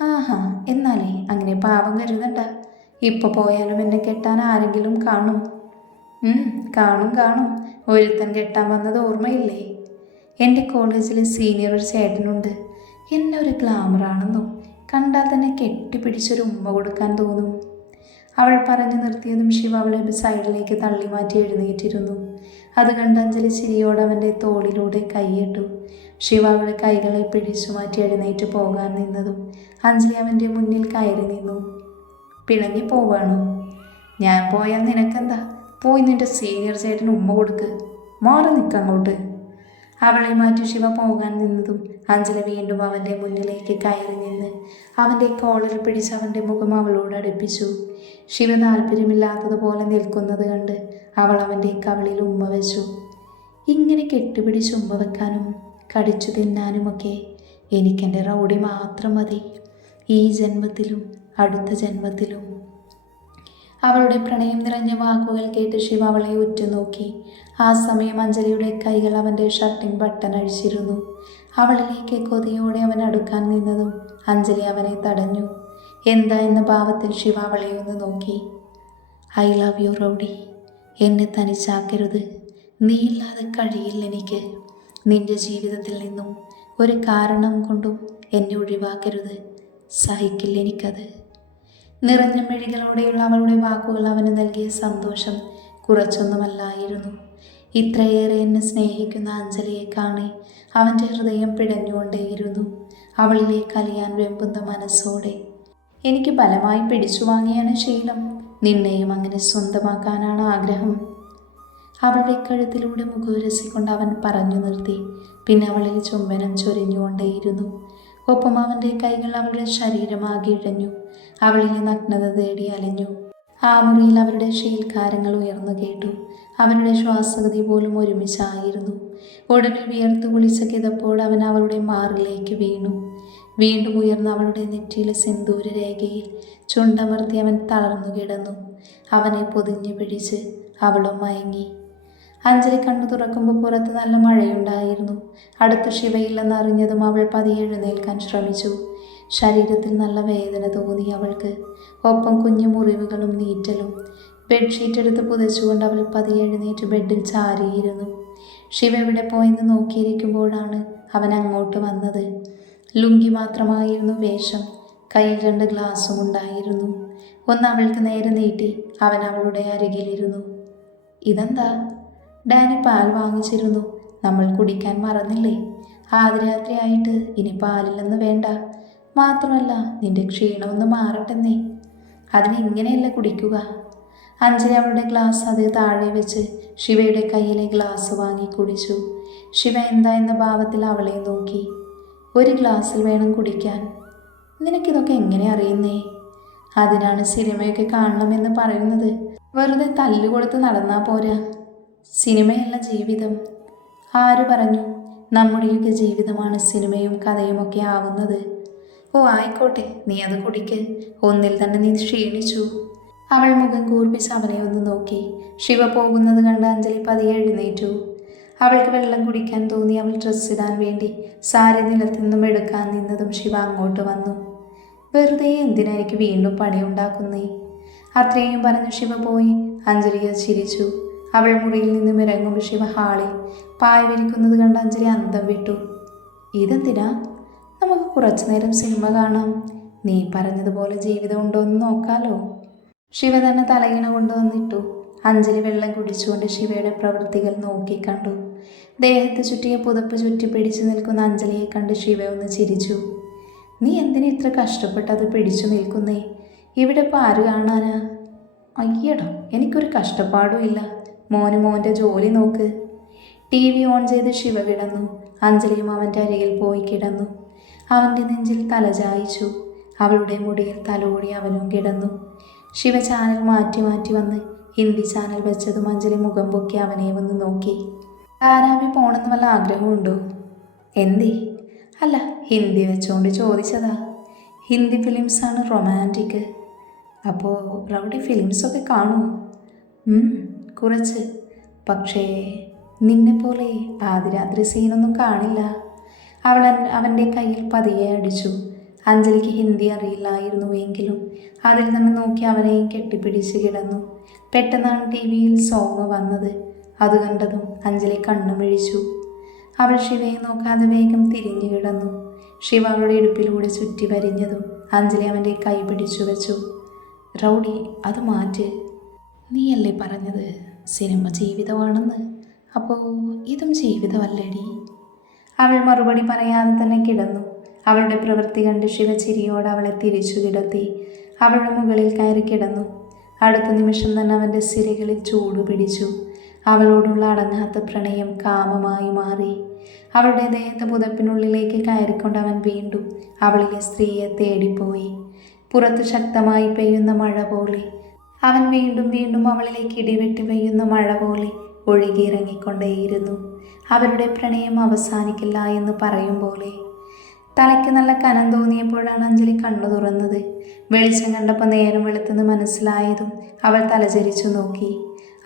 ആഹാ, എന്നാലേ അങ്ങനെ പാവം കരുതണ്ട. ഇപ്പോൾ പോയാലും എന്നെ കെട്ടാൻ ആരെങ്കിലും കാണും. കാണും കാണും. ഒരുത്തൻ കെട്ടാൻ വന്നത് ഓർമ്മയില്ലേ? എൻ്റെ കോളേജിൽ സീനിയർ ഒരു ചേട്ടനുണ്ട്. എന്നെ ഒരു ഗ്ലാമറാണെന്നോ, കണ്ടാൽ തന്നെ കെട്ടിപ്പിടിച്ചൊരു ഉമ്മ കൊടുക്കാൻ തോന്നും. അവൾ പറഞ്ഞു നിർത്തിയതും ശിവ അവളെ സൈഡിലേക്ക് തള്ളി മാറ്റി എഴുന്നേറ്റിരുന്നു. അത് കണ്ട് അഞ്ജലി ചിരിയോടെ അവൻ്റെ തോളിലൂടെ കൈയിട്ടു. ശിവ അവളുടെ കൈകളെ പിടിച്ചു മാറ്റി എഴുന്നേറ്റ് പോകാൻ നിന്നതും അഞ്ജലി അവൻ്റെ മുന്നിൽ കയറി നിന്നു. പിണങ്ങി പോവാണോ? ഞാൻ പോയാൽ നിനക്കെന്താ? പോയി നിന്റെ സീനിയർ ചേട്ടന് ഉമ്മ കൊടുക്ക്. മാറി നിൽക്കങ്ങോട്ട്. അവളെ മാറ്റി ശിവ പോകാൻ നിന്നതും അഞ്ജലി വീണ്ടും അവൻ്റെ മുന്നിലേക്ക് കയറി നിന്ന് അവൻ്റെ കോളറിൽ പിടിച്ച് അവൻ്റെ മുഖം അവളോട് അടുപ്പിച്ചു. ശിവ താല്പര്യമില്ലാത്തതുപോലെ നിൽക്കുന്നത് കണ്ട് അവൾ അവൻ്റെ കവളിൽ ഉമ്മ വെച്ചു. ഇങ്ങനെ കെട്ടുപിടിച്ച് ഉമ്മ വെക്കാനും കടിച്ചു തിന്നാനുമൊക്കെ എനിക്കെൻ്റെ റൗഡി മാത്രം മതി, ഈ ജന്മത്തിലും അടുത്ത ജന്മത്തിലും. അവളുടെ പ്രണയം നിറഞ്ഞ വാക്കുകൾ കേട്ട് ശിവ അവളെ ഉറ്റുനോക്കി. ആ സമയം അഞ്ജലിയുടെ കൈകൾ അവൻ്റെ ഷർട്ടിൻ ബട്ടൺ അഴിച്ചിരുന്നു. അവളിലേക്ക് കൊതിയോടെ അവൻ അടുക്കാൻ നിന്നതും അഞ്ജലി അവനെ തടഞ്ഞു. എന്താ എന്ന ഭാവത്തിൽ ശിവ അവളെ ഒന്ന് നോക്കി. I love you rowdy. എന്നെ തനിച്ചാക്കരുത്. നീയില്ലാതെ കഴിയില്ല എനിക്ക്. നിന്റെ ജീവിതത്തിൽ നിന്നും ഒരു കാരണം കൊണ്ടും എന്നെ ഒഴിവാക്കരുത്. സഹിക്കില്ല എനിക്കത്. നിറഞ്ഞ മിഴികളോടെയുള്ള അവളുടെ വാക്കുകൾ അവന് നൽകിയ സന്തോഷം കുറച്ചൊന്നുമല്ലായിരുന്നു. ഇത്രയേറെ എന്നെ സ്നേഹിക്കുന്ന അഞ്ജലിയെ കാണി അവൻ്റെ ഹൃദയം പിടഞ്ഞുകൊണ്ടേയിരുന്നു. അവളിലേക്ക് അലിയാൻ വെമ്പുന്ന മനസ്സോടെ. എനിക്ക് ബലമായി പിടിച്ചു വാങ്ങിയാണ് ശീലം. നിന്നെയും അങ്ങനെ സ്വന്തമാക്കാനാണ് ആഗ്രഹം. അവളുടെ കഴുത്തിലൂടെ മുഖുരസിക്കൊണ്ട് അവൻ പറഞ്ഞു നിർത്തി. പിന്നെ അവളിൽ ചുംബനം ചൊരിഞ്ഞുകൊണ്ടേയിരുന്നു. ഒപ്പം അവൻ്റെ കൈകൾ അവളുടെ ശരീരമാകെ ഇഴഞ്ഞു. അവളിലെ നഗ്നത തേടി അലഞ്ഞു. ആ മുറിയിൽ അവരുടെ ശീൽക്കാരങ്ങൾ ഉയർന്നു കേട്ടു. അവരുടെ ശ്വാസഗതി പോലും ഒരുമിച്ചായിരുന്നു. ഒടുവിൽ വിയർത്തു കുളിച്ച കിതപ്പോട് അവൻ അവളുടെ മാറിലേക്ക് വീണു. വീണ്ടും ഉയർന്ന അവളുടെ നെറ്റിയിലെ സിന്ദൂര രേഖയിൽ ചുണ്ടമർത്തി അവൻ തളർന്നു കിടന്നു. അവനെ പൊതിഞ്ഞു പിടിച്ച് അവളും മയങ്ങി. അഞ്ജലി കണ്ണു തുറക്കുമ്പോൾ പുറത്ത് നല്ല മഴയുണ്ടായിരുന്നു. അടുത്ത് ശിവയില്ലെന്ന് അറിഞ്ഞതും അവൾ പതിയെ എഴുന്നേൽക്കാൻ ശ്രമിച്ചു. ശരീരത്തിൽ നല്ല വേദന തോന്നി അവൾക്ക്. ഒപ്പം കുഞ്ഞു മുറിവുകളും നീറ്റലും. ബെഡ്ഷീറ്റ് എടുത്ത് പുതച്ചുകൊണ്ട് അവൾ പതിയെ എഴുന്നേറ്റ് ബെഡിൽ ചാരിയിരുന്നു. ശിവ എവിടെ പോയെന്ന് നോക്കിയിരിക്കുമ്പോഴാണ് അവൻ അങ്ങോട്ട് വന്നത്. ലുങ്കി മാത്രമായിരുന്നു വേഷം. കയ്യിൽ 2 ഗ്ലാസും ഉണ്ടായിരുന്നു. ഒന്ന് അവൾക്ക് നേരെ നീട്ടി അവൻ അവളുടെ അരികിലിരുന്നു. ഇതെന്താ? ഡാനി പാൽ വാങ്ങിച്ചിരുന്നു. നമ്മൾ കുടിക്കാൻ മറന്നില്ലേ? ആദ്യരാത്രിയായിട്ട് ഇനി പാലില്ലെന്ന് വേണ്ട. മാത്രമല്ല നിന്റെ ക്ഷീണമൊന്ന് മാറട്ടെന്നേ. അതിനിങ്ങനെയല്ല കുടിക്കുക. അഞ്ജലി അവളുടെ ഗ്ലാസ് അത് താഴെ വെച്ച് ശിവയുടെ കയ്യിലെ ഗ്ലാസ് വാങ്ങി കുടിച്ചു. ശിവ എന്താ എന്ന ഭാവത്തിൽ അവളെ നോക്കി. 1 ഗ്ലാസ്സിൽ വേണം കുടിക്കാൻ. നിനക്കിതൊക്കെ എങ്ങനെ അറിയുന്നേ? അതിനാണ് സിനിമയൊക്കെ കാണണമെന്ന് പറയുന്നത്. വെറുതെ തല്ലുകൊടുത്ത് നടന്നാൽ പോരാ. സിനിമയല്ല ജീവിതം. ആര് പറഞ്ഞു? നമ്മുടെയൊക്കെ ജീവിതമാണ് സിനിമയും കഥയുമൊക്കെ ആവുന്നത്. ഓ ആയിക്കോട്ടെ, നീ അത് കുടിക്ക്. ഒന്നിൽ തന്നെ നീ ക്ഷീണിച്ചു. അവൾ മുഖം കൂർപ്പിച്ച് അവനെ ഒന്ന് നോക്കി. ശിവ പോകുന്നത് കണ്ട് അഞ്ജലി പതിയെ എഴുന്നേറ്റു. അവൾക്ക് വെള്ളം കുടിക്കാൻ തോന്നി. അവൾ ഡ്രസ്സ് ഇടാൻ വേണ്ടി സാരി നിലത്തു നിന്നും എടുക്കാൻ നിന്നതും ശിവ അങ്ങോട്ട് വന്നു. വെറുതെ എന്തിനാ എനിക്ക് വീണ്ടും പണിയുണ്ടാക്കുന്നേ? അത്രയും പറഞ്ഞു ശിവ പോയി. അഞ്ജലി ചിരിച്ചു. അവൾ മുറിയിൽ നിന്നും ഇറങ്ങുമ്പോൾ ശിവ ഹാളിൽ പായ വിരിക്കുന്നത് കണ്ട് അഞ്ജലി അന്തം വിട്ടു. ഇതെന്തിനാ? നമുക്ക് കുറച്ചു നേരം സിനിമ കാണാം. നീ പറഞ്ഞതുപോലെ ജീവിതം ഉണ്ടോ എന്ന് നോക്കാലോ. ശിവ തന്നെ തലയിണ കൊണ്ടുവന്നിട്ടു. അഞ്ജലി വെള്ളം കുടിച്ചുകൊണ്ട് ശിവയുടെ പ്രവൃത്തികൾ നോക്കിക്കണ്ടു. ദേഹത്ത് ചുറ്റിയ പുതപ്പ് ചുറ്റി പിടിച്ചു നിൽക്കുന്ന അഞ്ജലിയെ കണ്ട് ശിവ ഒന്ന് ചിരിച്ചു. നീ എന്തിനാ ഇത്ര കഷ്ടപ്പെട്ടത് പിടിച്ചു നിൽക്കുന്നേ? ഇവിടെ ഇപ്പോൾ ആര് കാണാനാ? അയ്യടാ, എനിക്കൊരു കഷ്ടപ്പാടും ഇല്ല. മോൻ്റെ ജോലി നോക്ക്. TV ഓൺ ചെയ്ത് ശിവ കിടന്നു. അഞ്ജലിയും അവൻ്റെ അരികിൽ പോയി കിടന്നു. അവൻ്റെ നെഞ്ചിൽ തലചായിച്ചു. അവളുടെ മുടിയിൽ തലോടി അവനും കിടന്നു. ശിവ ചാനൽ മാറ്റി മാറ്റി വന്ന് ഹിന്ദി ചാനൽ വെച്ചതും അഞ്ജലി മുഖം പൊക്കി അവനെ വന്ന് നോക്കി. ധാരാവി പോണെന്ന് വല്ല ആഗ്രഹമുണ്ടോ? എന്തേ? അല്ല, ഹിന്ദി വെച്ചോണ്ട് ചോദിച്ചതാ. ഹിന്ദി ഫിലിംസാണ് റൊമാൻറ്റിക്. അപ്പോൾ റൗഡി ഫിലിംസൊക്കെ കാണുമോ? കുറച്ച്. പക്ഷേ നിന്നെപ്പോലെ ആദ്യരാത്രി സീനൊന്നും കാണില്ല. അവൻ്റെ കയ്യിൽ പതിയെ അടിച്ചു. അഞ്ജലിക്ക് ഹിന്ദി അറിയില്ലായിരുന്നുവെങ്കിലും അതിൽ നിന്ന് നോക്കി അവനെയും കെട്ടിപ്പിടിച്ച് കിടന്നു. പെട്ടെന്നാണ് TV-യിൽ സോങ് വന്നത്. അത് കണ്ടതും അഞ്ജലി കണ്ണുമിഴിച്ചു. അവൾ ശിവയെ നോക്കാതെ വേഗം തിരിഞ്ഞു കിടന്നു. ശിവ അവളുടെ ഇടുപ്പിലൂടെ ചുറ്റി വരിഞ്ഞതും അഞ്ജലി അവൻ്റെ കൈ പിടിച്ചു വെച്ചു. റൗഡി, അത് മാറ്റ്. നീയല്ലേ പറഞ്ഞത് സിനിമ ജീവിതമാണെന്ന്? അപ്പോൾ ഇതും ജീവിതമല്ലേടി? അവൾ മറുപടി പറയാതെ തന്നെ കിടന്നു. അവളുടെ പ്രവൃത്തി കണ്ട് ശിവ ചിരിയോടെ അവളെ തിരിച്ചു കിടത്തി. അവളുടെ മുകളിൽ കയറി കിടന്നു. അടുത്ത നിമിഷം തന്നെ അവൻ്റെ സിരകളിൽ ചൂട് പിടിച്ചു. അവളോടുള്ള അടങ്ങാത്ത പ്രണയം കാമമായി മാറി. അവളുടെ ദേഹത്തെ പുതപ്പിനുള്ളിലേക്ക് കയറിക്കൊണ്ട് അവൻ വീണ്ടും അവളിലെ സ്ത്രീയെ തേടിപ്പോയി. പുറത്ത് ശക്തമായി പെയ്യുന്ന മഴ പോലെ അവൻ വീണ്ടും വീണ്ടും അവളിലേക്ക് ഇടിവെട്ടി പെയ്യുന്ന മഴ പോലെ ഒഴുകിയിറങ്ങിക്കൊണ്ടേയിരുന്നു. അവരുടെ പ്രണയം അവസാനിക്കില്ല എന്ന് പറയും പോലെ. തലയ്ക്ക് നല്ല കനം തോന്നിയപ്പോഴാണ് അഞ്ജലി കണ്ണു തുറന്നത്. വെളിച്ചം കണ്ടപ്പോൾ നേരം വെളുത്തെന്ന് മനസ്സിലായതും അവൾ തലചരിച്ചു നോക്കി.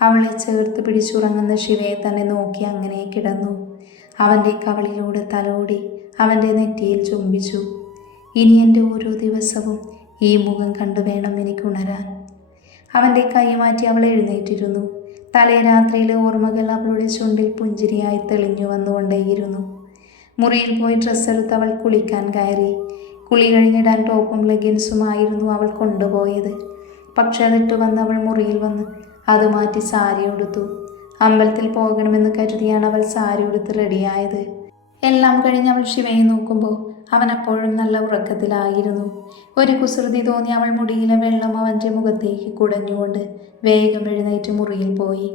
അവളെ ചേർത്ത് പിടിച്ചുറങ്ങുന്ന ശിവയെ തന്നെ നോക്കി അങ്ങനെ കിടന്നു. അവൻ്റെ കവളിലൂടെ തലോടി അവൻ്റെ നെറ്റിയിൽ ചുംബിച്ചു. ഇനി എൻ്റെ ഓരോ ദിവസവും ഈ മുഖം കണ്ടു വേണം എനിക്ക് ഉണരാൻ. അവൻ്റെ കൈ മാറ്റി അവൾ എഴുന്നേറ്റിരുന്നു. തലേ രാത്രിയിലെ ഓർമ്മകൾ അവളുടെ ചുണ്ടിൽ പുഞ്ചിരിയായി തെളിഞ്ഞു വന്നുകൊണ്ടേയിരുന്നു. മുറിയിൽ പോയി ഡ്രസ്സെടുത്ത് അവൾ കുളിക്കാൻ കയറി. കുളി കഴിഞ്ഞിടാൻ ടോപ്പും ലെഗിൻസുമായിരുന്നു അവൾ കൊണ്ടുപോയത്. പക്ഷെ അതിട്ട് വന്ന് അവൾ മുറിയിൽ വന്ന് അത് മാറ്റി സാരി ഉടുത്തു. അമ്പലത്തിൽ പോകണമെന്ന് കരുതിയാണ് അവൾ സാരി ഉടുത്ത് റെഡിയായത്. എല്ലാം കഴിഞ്ഞ് അവൾ ശിവയെ നോക്കുമ്പോൾ അവൻ അപ്പോഴും നല്ല ഉറക്കത്തിലായിരുന്നു. ഒരു കുസൃതി തോന്നി അവൾ മുടിയിലെ വെള്ളം അവൻ്റെ മുഖത്തേക്ക് കുടഞ്ഞുകൊണ്ട് വേഗം എഴുന്നേറ്റ് മുറിയിൽ പോയി.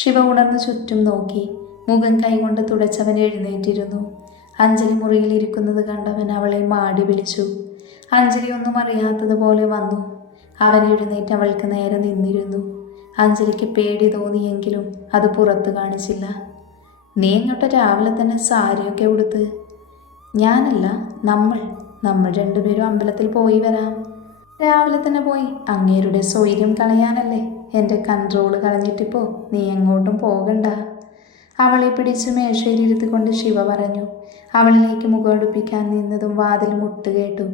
ശിവ ഉണർന്ന് ചുറ്റും നോക്കി. മുഖം കൈകൊണ്ട് തുടച്ചവൻ എഴുന്നേറ്റിരുന്നു. അഞ്ജലി മുറിയിൽ ഇരിക്കുന്നത് കണ്ടവൻ അവളെ മാടി വിളിച്ചു. അഞ്ജലി ഒന്നും അറിയാത്തതുപോലെ വന്നു. അവൻ എഴുന്നേറ്റ് അവൾക്ക് നേരെ നിന്നിരുന്നു. അഞ്ജലിക്ക് പേടി തോന്നിയെങ്കിലും അത് പുറത്ത് കാണിച്ചില്ല. നീ ഇങ്ങോട്ട് രാവിലെ തന്നെ സാരിയൊക്കെ ഉടുത്ത്? ഞാനല്ല, നമ്മൾ രണ്ടുപേരും അമ്പലത്തിൽ പോയി വരാം. രാവിലെ തന്നെ പോയി അങ്ങേരുടെ സ്വൈര്യം കളയാനല്ലേ? എൻ്റെ കൺട്രോള് കളഞ്ഞിട്ടിപ്പോ നീ എങ്ങോട്ടും പോകണ്ട. അവളെ പിടിച്ച് മേശയിലിരുത്തിക്കൊണ്ട് ശിവ പറഞ്ഞു. അവളിലേക്ക് മുഖമടുപ്പിക്കാൻ നിന്നതും വാതിൽ മുട്ടുകേട്ടു.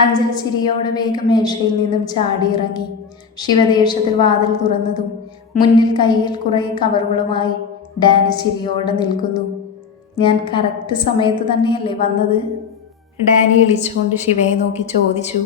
അഞ്ജലി ചിരിയോടെ വേഗം മേശയിൽ നിന്നും ചാടിയിറങ്ങി. ശിവദേശത്തിൽ വാതിൽ തുറന്നതും മുന്നിൽ കയ്യിൽ കുറേ കവറുകളുമായി ഡാനി ചിരിയോടെ നിൽക്കുന്നു. ഞാൻ കറക്റ്റ് സമയത്ത് തന്നെയല്ലേ വന്നത്? ഡാനി എളിച്ചുകൊണ്ട് ശിവയെ നോക്കി ചോദിച്ചു.